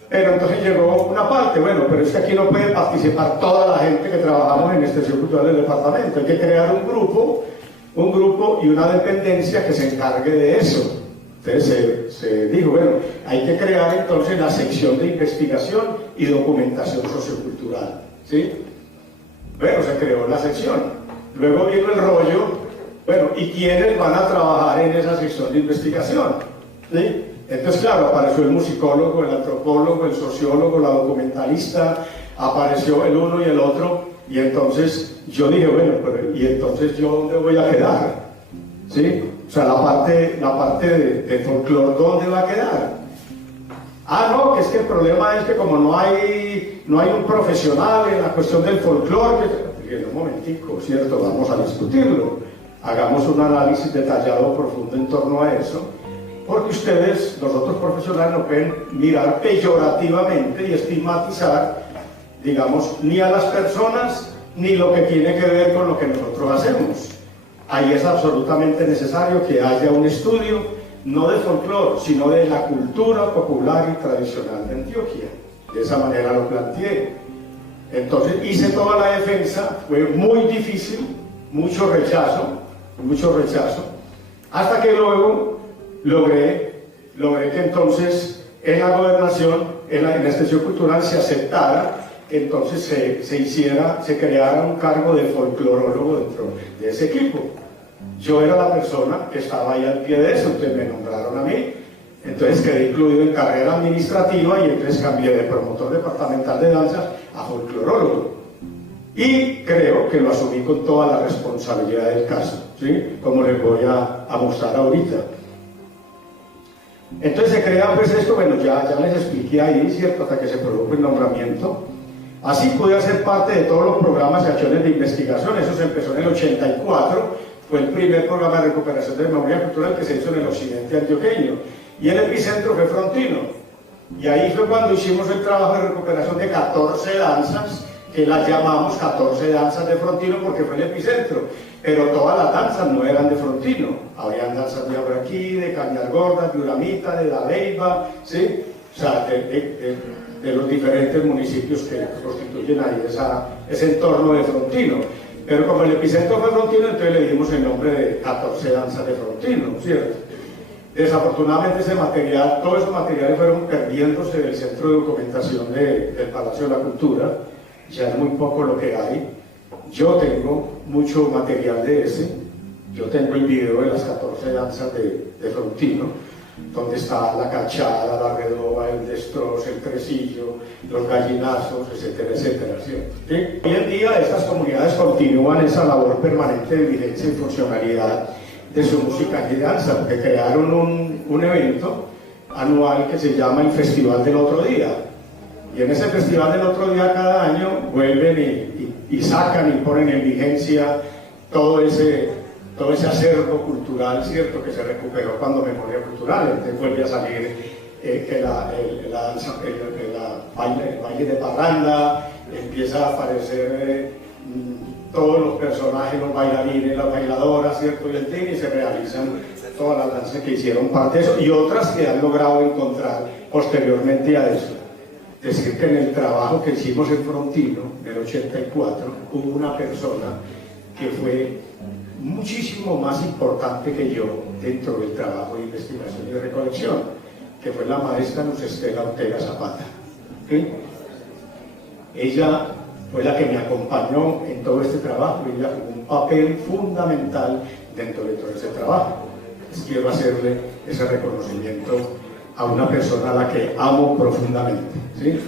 pero entonces llegó una parte, bueno, pero es que aquí no puede participar toda la gente que trabajamos en Extensión Cultural del departamento. Hay que crear un grupo y una dependencia que se encargue de eso. Entonces se dijo, bueno, hay que crear entonces la sección de investigación y documentación sociocultural, ¿sí? Bueno, se creó la sección. Luego vino el rollo, bueno, ¿y quiénes van a trabajar en esa sección de investigación? ¿Sí? Entonces, claro, apareció el musicólogo, el antropólogo, el sociólogo, la documentalista, apareció el uno y el otro, y entonces yo dije, bueno, pero ¿y entonces yo dónde voy a quedar? ¿Sí? O sea, la parte de folclore, ¿dónde va a quedar? Ah, no, que es que el problema es que como no hay un profesional en la cuestión del folclore, que un momentico, ¿cierto? Vamos a discutirlo. Hagamos un análisis detallado, profundo en torno a eso, porque ustedes, los otros profesionales, no pueden mirar peyorativamente y estigmatizar, digamos, ni a las personas, ni lo que tiene que ver con lo que nosotros hacemos. Ahí es absolutamente necesario que haya un estudio, no de folclore, sino de la cultura popular y tradicional de Antioquia. De esa manera lo planteé. Entonces hice toda la defensa, fue muy difícil, mucho rechazo, hasta que luego logré que entonces en la gobernación, en la Extensión Cultural se aceptara, entonces se creara un cargo de folclorólogo dentro de ese equipo. Yo era la persona que estaba ahí al pie de eso, entonces me nombraron a mí, entonces quedé incluido en carrera administrativa y entonces cambié de promotor departamental de danzas a folclorólogo. Y creo que lo asumí con toda la responsabilidad del caso, ¿sí? Como les voy a mostrar ahorita. Entonces se crea pues esto, bueno, ya les expliqué ahí, ¿cierto? Hasta que se produjo el nombramiento. Así pude hacer parte de todos los programas y acciones de investigación. Eso se empezó en el 84, fue el primer programa de recuperación de memoria cultural que se hizo en el occidente antioqueño. Y el epicentro fue Frontino. Y ahí fue cuando hicimos el trabajo de recuperación de 14 danzas, que las llamamos 14 danzas de Frontino porque fue el epicentro. Pero todas las danzas no eran de Frontino. Habían danzas de Abraquí, de Cañar Gorda, de Uramita, de La Leiva, ¿sí? O sea, de los diferentes municipios que constituyen ahí ese entorno de Frontino. Pero como el epicentro fue Frontino, entonces le dimos el nombre de 14 danzas de Frontino, ¿cierto? Desafortunadamente ese material, todos esos materiales fueron perdiéndose del centro de documentación del Palacio de la Cultura. Ya es muy poco lo que hay. Yo tengo mucho material de ese. Yo tengo el video de las 14 danzas de Frontino, donde está la cachada, la redoba, el destrozo, el tresillo, los gallinazos, etcétera, etcétera, ¿cierto? ¿Sí? Hoy en día estas comunidades continúan esa labor permanente de vigencia y funcionalidad de su música y danza, porque crearon un evento anual que se llama el Festival del Otro Día. Y en ese Festival del Otro Día cada año vuelven y sacan y ponen en vigencia todo ese acervo cultural, ¿cierto?, que se recuperó cuando Memoria Cultural. Entonces vuelve a salir el baile de parranda, empieza a aparecer todos los personajes, los bailarines, las bailadoras, ¿cierto? Y se realizan todas las danzas que hicieron parte de eso y otras que han logrado encontrar posteriormente a eso. Decir que en el trabajo que hicimos en Frontino, en el 84, hubo una persona que fue muchísimo más importante que yo dentro del trabajo de investigación y recolección, que fue la maestra Luz Estela Ortega Zapata. ¿Sí? Ella fue la que me acompañó en todo este trabajo y ella jugó un papel fundamental dentro de todo este trabajo. Pues quiero hacerle ese reconocimiento a una persona a la que amo profundamente, ¿sí?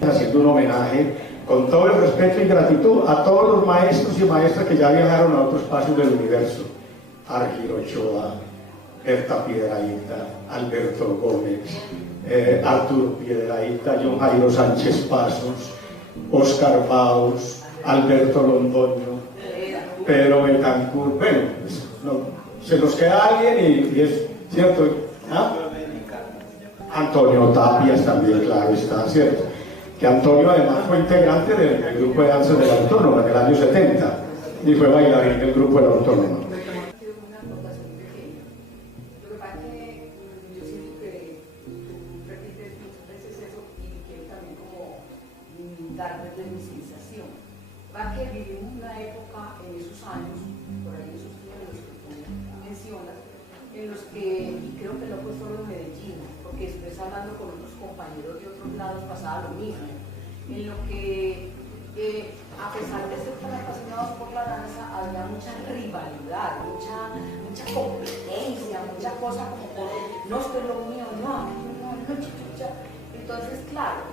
Haciendo un homenaje con todo el respeto y gratitud a todos los maestros y maestras que ya viajaron a otros espacios del universo: Argir Ochoa, Berta Piedrahita, Alberto Gómez, Arturo Piedrahita, John Jairo Sánchez Pasos, Oscar Baus, Alberto Londoño, Pedro Betancourt. Bueno, pues, no, se nos queda alguien y es cierto, ¿ah? Antonio Tapias también, claro está, cierto, que Antonio además fue integrante del grupo de danzas de la Autónoma en el año 70 y fue bailarín del grupo de la Autónoma. Desde mi sensación, va que vivimos una época en esos años, por ahí esos años que tú mencionas, en los que, y creo que no fue solo en Medellín, porque después hablando con otros compañeros de otros lados pasaba lo mismo, en lo que a pesar de ser tan apasionados por la danza, había mucha rivalidad, mucha competencia, mucha cosa como por, no, esto es lo mío, no, chucha. Entonces, claro,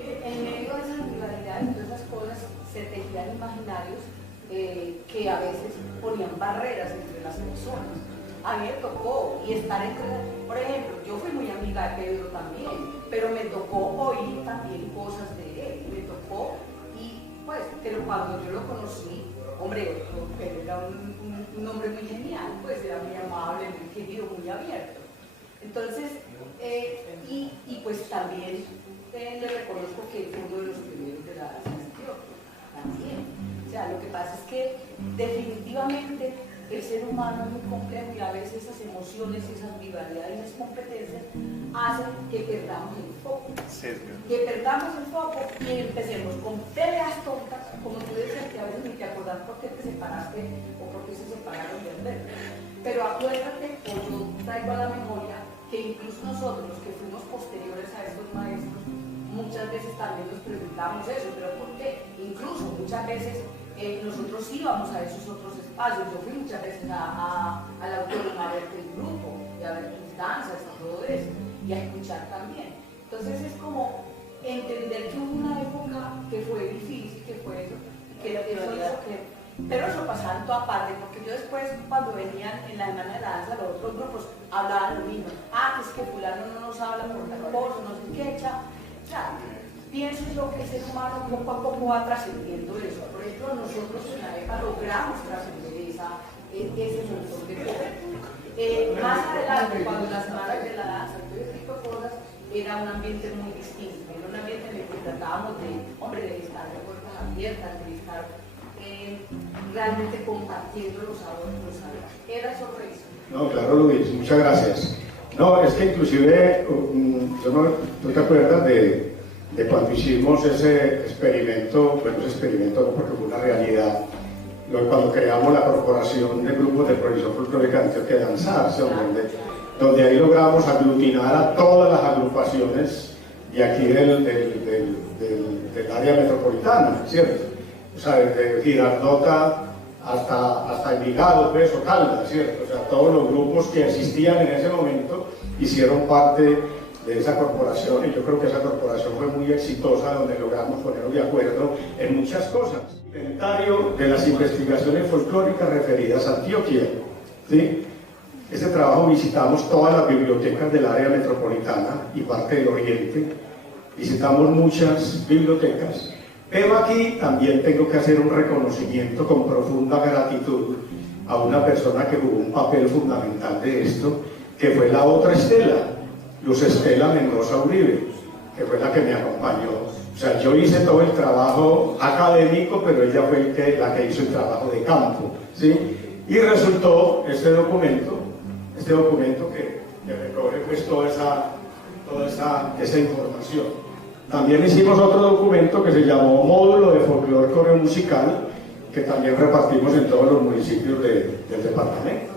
en medio de esa rivalidad y todas esas cosas se tejían imaginarios que a veces ponían barreras entre las personas. A mí me tocó, y estar entre, por ejemplo, yo fui muy amiga de Pedro también, pero me tocó oír también cosas de él, me tocó, y pues, pero cuando yo lo conocí, hombre, Pedro era un hombre muy genial, pues era muy amable, muy querido, muy abierto. Entonces, y pues también le reconozco que fue uno de los primeros de la danza también. O sea, lo que pasa es que definitivamente el ser humano es muy complejo y a veces esas emociones, esas rivalidades, esas competencias hacen que perdamos el foco. Que perdamos el foco y empecemos con peleas tontas, como tú decías, que a veces ni te acordás por qué te separaste o por qué se separaron de Alberto. Pero acuérdate, o yo traigo a la memoria, que incluso nosotros que fuimos posteriores a estos maestros, muchas veces también nos preguntamos eso, pero ¿por qué? Incluso muchas veces nosotros íbamos a esos otros espacios. Yo fui muchas veces a la Autónoma a ver el grupo, y a ver tus danzas y todo eso, y a escuchar también. Entonces es como entender que hubo una época que fue difícil, que fue eso, pero eso pasaba en toda parte, porque yo después, cuando venían en la semana de la danza, los otros grupos hablaban lo mismo. Que es que fulano no nos habla por tal cosa, no sé qué, ya. Pienso yo que el ser humano poco a poco va trascendiendo eso. Por ejemplo, nosotros en la EPA logramos trascender ese montón de cosas. Más adelante, cuando las semanas de la danza, todo ese tipo de cosas, era un ambiente muy distinto. Era un ambiente en el que tratábamos de estar de puertas abiertas, de estar realmente compartiendo los sabores. Era sorpresa. No, claro, Luis, muchas gracias. No, es que inclusive, ¿tú te acuerdas de cuando hicimos ese experimento? Bueno, ese experimento no, porque fue una realidad, cuando creamos la corporación de grupos de profesión folclórica de Antioquia de Danzar, donde ahí logramos aglutinar a todas las agrupaciones de aquí del área metropolitana, ¿cierto? O sea, desde Girardota hasta Envigado, pues, o Caldas, ¿cierto? O sea, todos los grupos que existían en ese momento hicieron parte de esa corporación, y yo creo que esa corporación fue muy exitosa, donde logramos ponernos de acuerdo en muchas cosas. Inventario de las investigaciones folclóricas referidas a Antioquia, ¿sí? Este trabajo visitamos todas las bibliotecas del área metropolitana y parte del oriente, visitamos muchas bibliotecas, pero aquí también tengo que hacer un reconocimiento con profunda gratitud a una persona que jugó un papel fundamental de esto, que fue la otra Estela, Luz Estela Mendoza Uribe, que fue la que me acompañó. O sea, yo hice todo el trabajo académico, pero ella fue la que hizo el trabajo de campo, ¿sí? Y resultó este documento que recoge pues toda esa información. También hicimos otro documento que se llamó Módulo de Folclore Coreo Musical, que también repartimos en todos los municipios del departamento.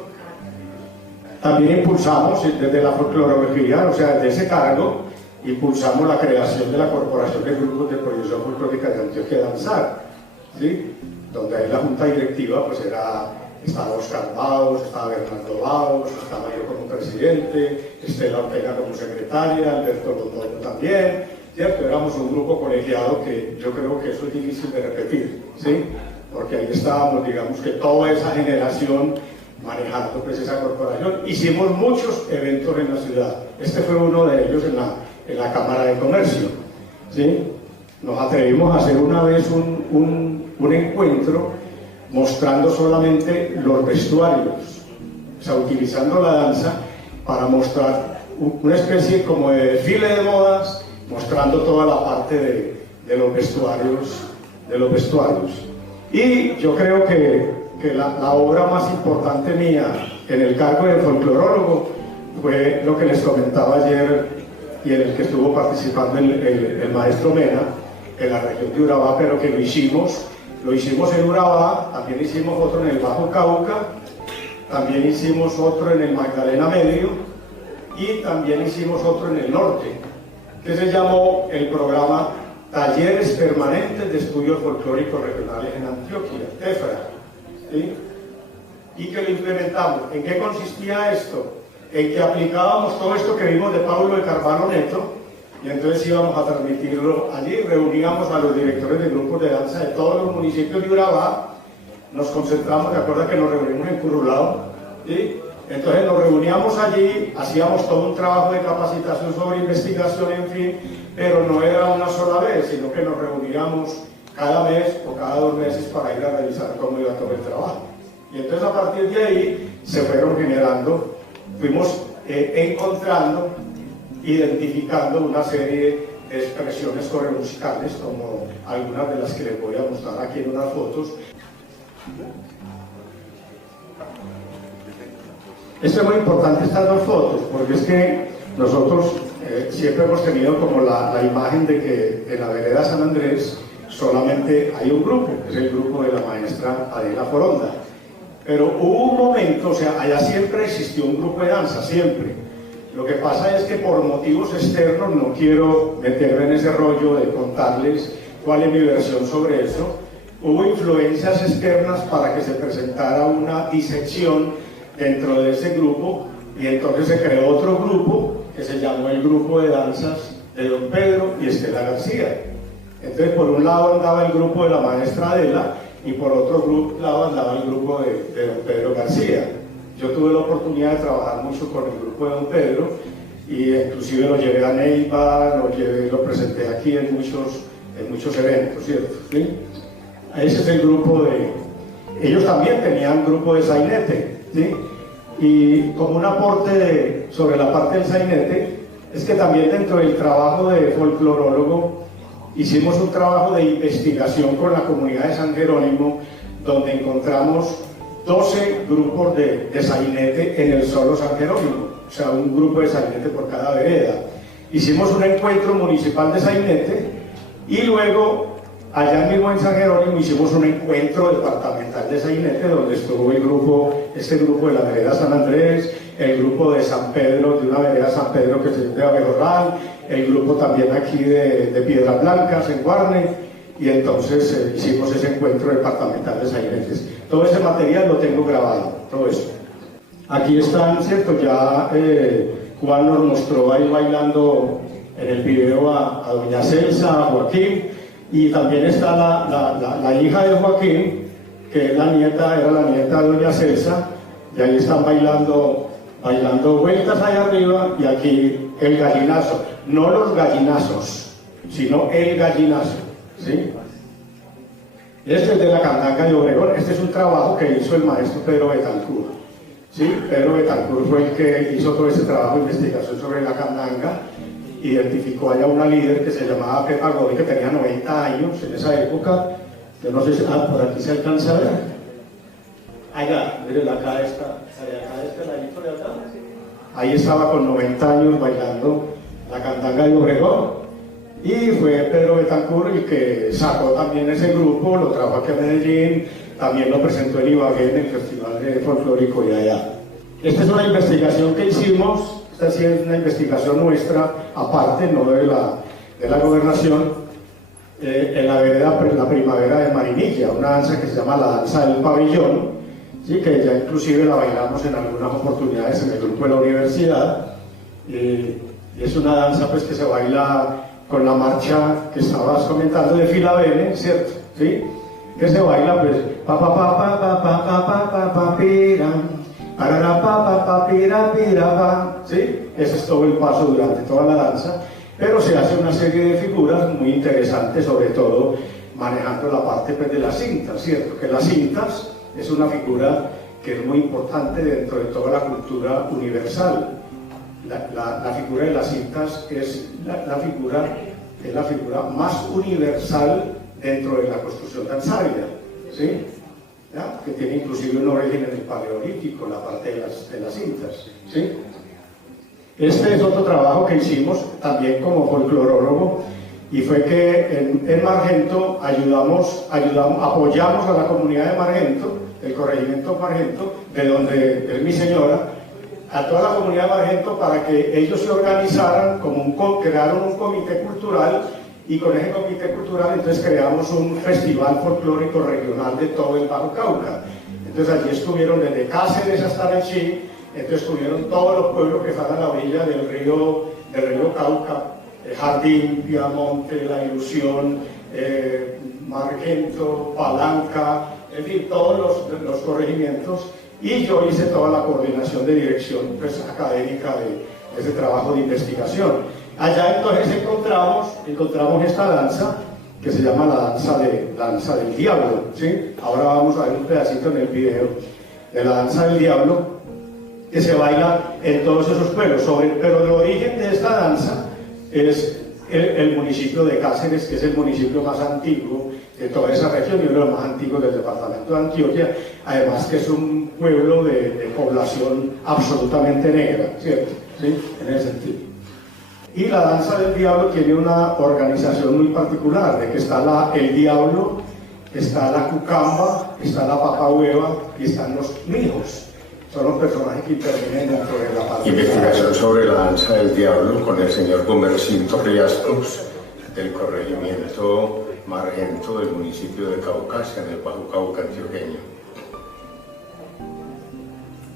También impulsamos desde la folclorología, o sea, desde ese cargo, impulsamos la creación de la Corporación de Grupos de Proyección Folclórica de Antioquia Danzar, ¿sí? Donde ahí la junta directiva pues estaba Oscar Baos, estaba Bernardo Baos, estaba yo como presidente, Estela Ortega como secretaria, Alberto Londoño también, ¿cierto? Éramos un grupo colegiado que yo creo que eso es difícil de repetir, ¿sí? Porque ahí estábamos, digamos que toda esa generación manejando pues esa corporación. Hicimos muchos eventos en la ciudad. Este fue uno de ellos en la Cámara de Comercio, ¿sí? Nos atrevimos a hacer una vez un encuentro mostrando solamente los vestuarios, o sea, utilizando la danza para mostrar una especie como de desfile de modas, mostrando toda la parte de los vestuarios. Y yo creo que la obra más importante mía en el cargo de folclorólogo fue lo que les comentaba ayer y en el que estuvo participando el maestro Mena en la región de Urabá, pero que lo hicimos en Urabá, también hicimos otro en el Bajo Cauca, también hicimos otro en el Magdalena Medio y también hicimos otro en el norte, que se llamó el programa Talleres Permanentes de Estudios Folclóricos Regionales en Antioquia, TEFRA, ¿sí? Y que lo implementamos. ¿En qué consistía esto? En que aplicábamos todo esto que vimos de Paulo de Carvalho Neto, y entonces íbamos a transmitirlo allí, reuníamos a los directores de grupos de danza de todos los municipios de Urabá, nos concentramos, ¿te acuerdas que nos reunimos en Currulao? ¿Sí? Entonces nos reuníamos allí, hacíamos todo un trabajo de capacitación sobre investigación, en fin, pero no era una sola vez, sino que nos reuníamos cada mes o cada 2 meses para ir a revisar cómo iba todo el trabajo. Y entonces a partir de ahí se fueron generando, fuimos encontrando, identificando una serie de expresiones coreomusicales, como algunas de las que les voy a mostrar aquí en unas fotos. Esto es muy importante, estas 2 fotos, porque es que nosotros siempre hemos tenido como la imagen de que en la vereda San Andrés solamente hay un grupo, que es el grupo de la maestra Adela Foronda. Pero hubo un momento, o sea, allá siempre existió un grupo de danza, siempre. Lo que pasa es que por motivos externos, no quiero meterme en ese rollo de contarles cuál es mi versión sobre eso, hubo influencias externas para que se presentara una disección dentro de ese grupo, y entonces se creó otro grupo que se llamó el Grupo de Danzas de Don Pedro y Estela García. Entonces por un lado andaba el grupo de la maestra Adela y por otro lado andaba el grupo de Don Pedro García. Yo tuve la oportunidad de trabajar mucho con el grupo de Don Pedro y inclusive lo llevé a Neiva, lo presenté aquí en muchos eventos, ¿cierto? ¿Sí? Ese es el grupo ellos también tenían grupo de sainete, ¿sí? Y como un aporte sobre la parte del sainete, es que también dentro del trabajo de folclorólogo hicimos un trabajo de investigación con la comunidad de San Jerónimo, donde encontramos 12 grupos de sainete en el solo San Jerónimo, o sea, un grupo de sainete por cada vereda. Hicimos un encuentro municipal de sainete y luego, allá mismo en San Jerónimo, hicimos un encuentro departamental de sainete, donde estuvo este grupo de la vereda San Andrés, el grupo de San Pedro, de una vereda San Pedro que se llama Abejorral, el grupo también aquí de Piedras Blancas en Guarne, y entonces hicimos ese encuentro departamental de sainetes. Todo ese material lo tengo grabado, todo eso. Aquí están, ¿cierto? Ya Juan nos mostró ahí bailando en el video a doña Celsa, a Joaquín, y también está la hija de Joaquín, que es era la nieta de doña Celsa, y ahí están bailando vueltas allá arriba, y aquí el gallinazo, no los gallinazos, sino el gallinazo, ¿sí? Este es de la Candanga de Obregón. Este es un trabajo que hizo el maestro Pedro Betancur, ¿sí? Pedro Betancur fue el que hizo todo ese trabajo de investigación sobre la candanga, identificó allá una líder que se llamaba Pepa Godoy, que tenía 90 años en esa época. Yo no sé si por aquí se alcanza a ver. Allá, miren acá está, ladito de acá. Ahí estaba con 90 años bailando la candanga de Obregón. Y fue Pedro Betancur el que sacó también ese grupo, lo trajo aquí a Medellín, también lo presentó en Ibagué en el Festival Folclórico de allá. Esta es una investigación que hicimos, esta sí es una investigación nuestra, aparte, no de la gobernación, en la vereda La Primavera de Marinilla, una danza que se llama la danza del pabellón, ¿sí? Que ya inclusive la bailamos en algunas oportunidades en el grupo de la universidad, y es una danza pues que se baila con la marcha que estabas comentando de Filabene, ¿cierto? ¿Sí? Que se baila pues pa pa pa pa pa pa pa pa pa pa pira, parara pa pa pa pira pira pa, ¿sí? Ese es todo el paso durante toda la danza, pero se hace una serie de figuras muy interesantes, sobre todo manejando la parte pues, de las cintas, ¿cierto? Que las cintas es una figura que es muy importante dentro de toda la cultura universal. La figura de las cintas es la figura más universal dentro de la construcción danzaria, ¿sí? ¿Ya? Que tiene inclusive un origen en el Paleolítico, la parte de las cintas, ¿sí? Este es otro trabajo que hicimos también como folclorólogo, y fue que en Margento apoyamos a la comunidad de Margento, el corregimiento Margento, de donde es mi señora, a toda la comunidad de Margento para que ellos se organizaran, crearon un comité cultural, y con ese comité cultural entonces creamos un festival folclórico regional de todo el Bajo Cauca. Entonces allí estuvieron desde Cáceres hasta Nechí, entonces estuvieron todos los pueblos que están a la orilla del río Cauca, Jardín, Piamonte, La Ilusión, Margento, Palanca, en fin, todos los corregimientos. Y yo hice toda la coordinación de dirección pues, académica de ese trabajo de investigación. Allá entonces encontramos esta danza que se llama la danza del diablo, ¿sí? Ahora vamos a ver un pedacito en el video de la danza del diablo que se baila en todos esos pueblos, pero el origen de esta danza es el municipio de Cáceres, que es el municipio más antiguo de toda esa región y uno de los más antiguos del departamento de Antioquia, además que es un pueblo de población absolutamente negra, ¿cierto? ¿Sí? En ese sentido. Y la danza del diablo tiene una organización muy particular, de que está el diablo, está la cucamba, está la papahueva y están los mijos. Son los personajes que intervienen dentro de la parte. Investigación sobre la danza del diablo con el señor Gumercinto Riascos, del corregimiento Margento del municipio de Caucasia, en el Bajo Cauca antioqueño.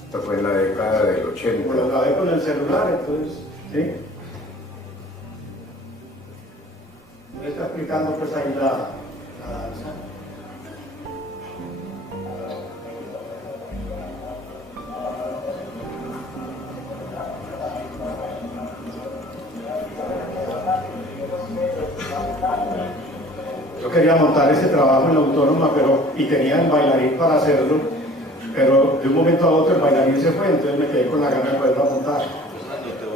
Esto fue en la década del 80. Lo grabé con el celular, entonces, ¿sí? Me está explicando pues ahí la danza. Yo quería montar ese trabajo en la Autónoma, y tenía el bailarín para hacerlo, pero de un momento a otro el bailarín se fue, entonces me quedé con la gana de poderlo montar.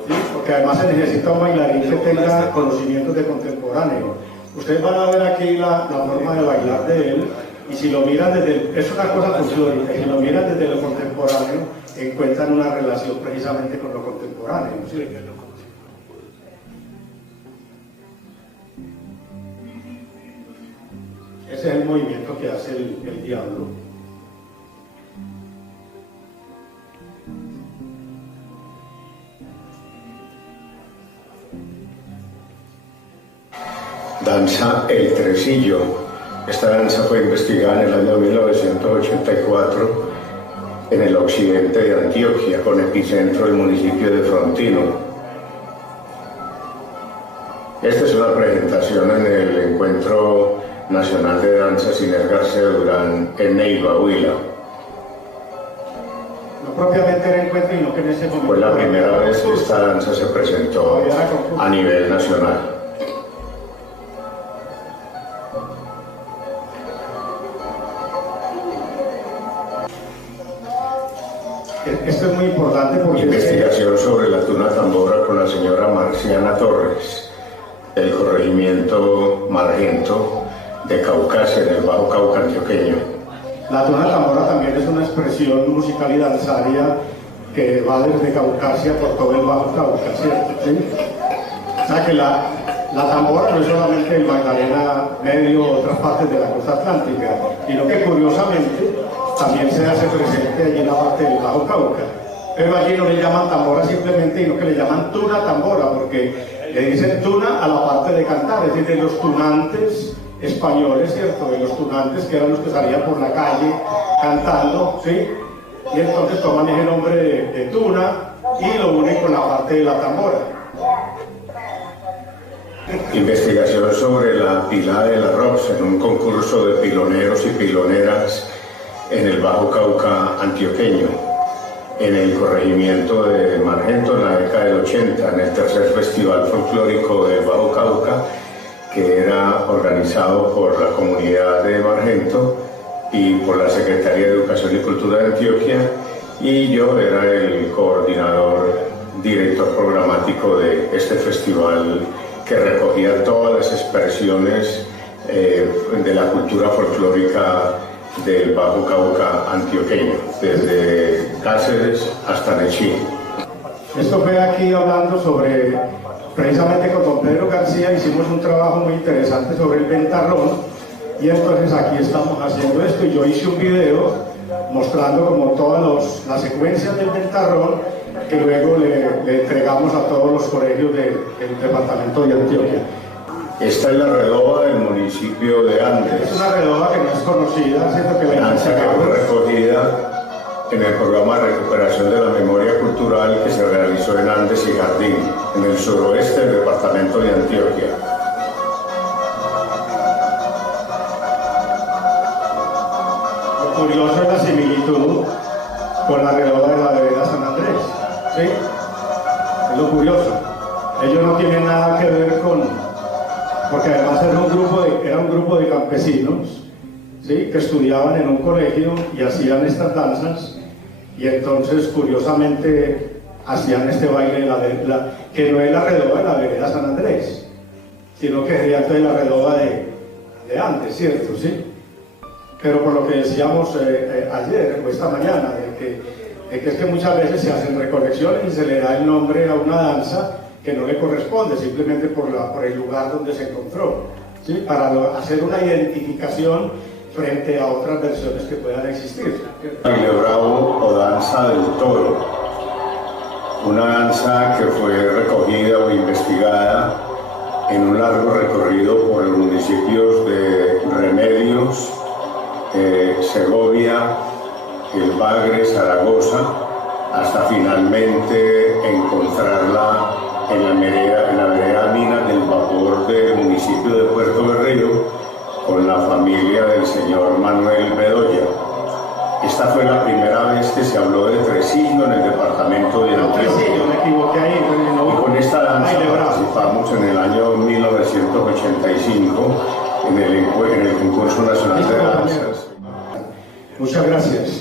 ¿Sí? Porque además se necesita un bailarín que tenga conocimientos de contemporáneo. Ustedes van a ver aquí la forma de bailar de él, y si lo miran es una cosa folclórica, y si lo miran desde lo contemporáneo, encuentran una relación precisamente con lo contemporáneo, ¿sí? Ese es el movimiento que hace el diablo. Danza El Tresillo. Esta danza fue investigada en el año 1984 en el occidente de Antioquia, con epicentro el municipio de Frontino. Esta es una presentación en el Encuentro Nacional de Danza Inés García Durán en Neiva, Huila. No propiamente era encuentro, sino que en ese momento... Fue la primera vez que esta danza se presentó a nivel nacional. Esto es muy importante porque... Investigación sobre la tuna tambora con la señora Marciana Torres, del corregimiento Margento de Caucasia, en el Bajo Cauca antioqueño. La tuna tambora también es una expresión musical y danzaria que va desde Caucasia por todo el Bajo Cauca, ¿cierto? ¿Sí? O sea que la tambora no es solamente el Magdalena Medio o otras partes de la costa atlántica, sino que curiosamente también se hace presente allí en la parte del Bajo Cauca. Pero allí no le llaman tambora simplemente, sino que le llaman tuna tambora, porque le dicen tuna a la parte de cantar, es decir, de los tunantes españoles, ¿cierto? De los tunantes que eran los que salían por la calle cantando, ¿sí? Y entonces toman ese nombre de tuna y lo unen con la parte de la tambora. Investigación sobre la pilada del arroz en un concurso de piloneros y piloneras en el Bajo Cauca antioqueño, en el corregimiento de Margento en la década del 80, en el tercer festival folclórico del Bajo Cauca, que era organizado por la comunidad de Margento y por la Secretaría de Educación y Cultura de Antioquia, y yo era el coordinador, director programático de este festival que recogía todas las expresiones de la cultura folclórica del Bajo Cauca antioqueño, desde Cáceres hasta Nechí. Esto fue aquí hablando sobre, precisamente con don Pedro García hicimos un trabajo muy interesante sobre el ventarrón, y entonces aquí estamos haciendo esto, y yo hice un video mostrando como todas las secuencias del ventarrón que luego le entregamos a todos los colegios del departamento de Antioquia. Esta es la redoba del municipio de Andes. Es una redoba que no es conocida, siento que la danza que fue recogida en el programa de recuperación de la memoria cultural que se realizó en Andes y Jardín, en el suroeste del departamento de Antioquia. Lo curioso es la similitud con la redoba de la vereda San Andrés, ¿sí? Es lo curioso. Ellos no tienen nada que ver porque además era un grupo de campesinos, ¿sí? Que estudiaban en un colegio y hacían estas danzas, y entonces curiosamente hacían este baile que no es la redoba de la vereda San Andrés, sino que sería entonces la redoba de Andes, ¿cierto? ¿Sí? Pero por lo que decíamos ayer o esta mañana, de que es que muchas veces se hacen recolecciones y se le da el nombre a una danza que no le corresponde, simplemente por el lugar donde se encontró, ¿sí? Para hacer una identificación frente a otras versiones que puedan existir. Baile bravo o danza del toro, una danza que fue recogida o investigada en un largo recorrido por los municipios de Remedios, Segovia, El Bagre, Zaragoza, hasta finalmente encontrarla en la vereda Minas del Vapor del municipio de Puerto Berrío con la familia del señor Manuel Bedoya. Esta fue la primera vez que se habló de tresillo en el departamento de Antioquia. Tresillo, me equivoqué ahí. Y con esta danza participamos en el año 1985 en el concurso nacional de danzas. Muchas gracias.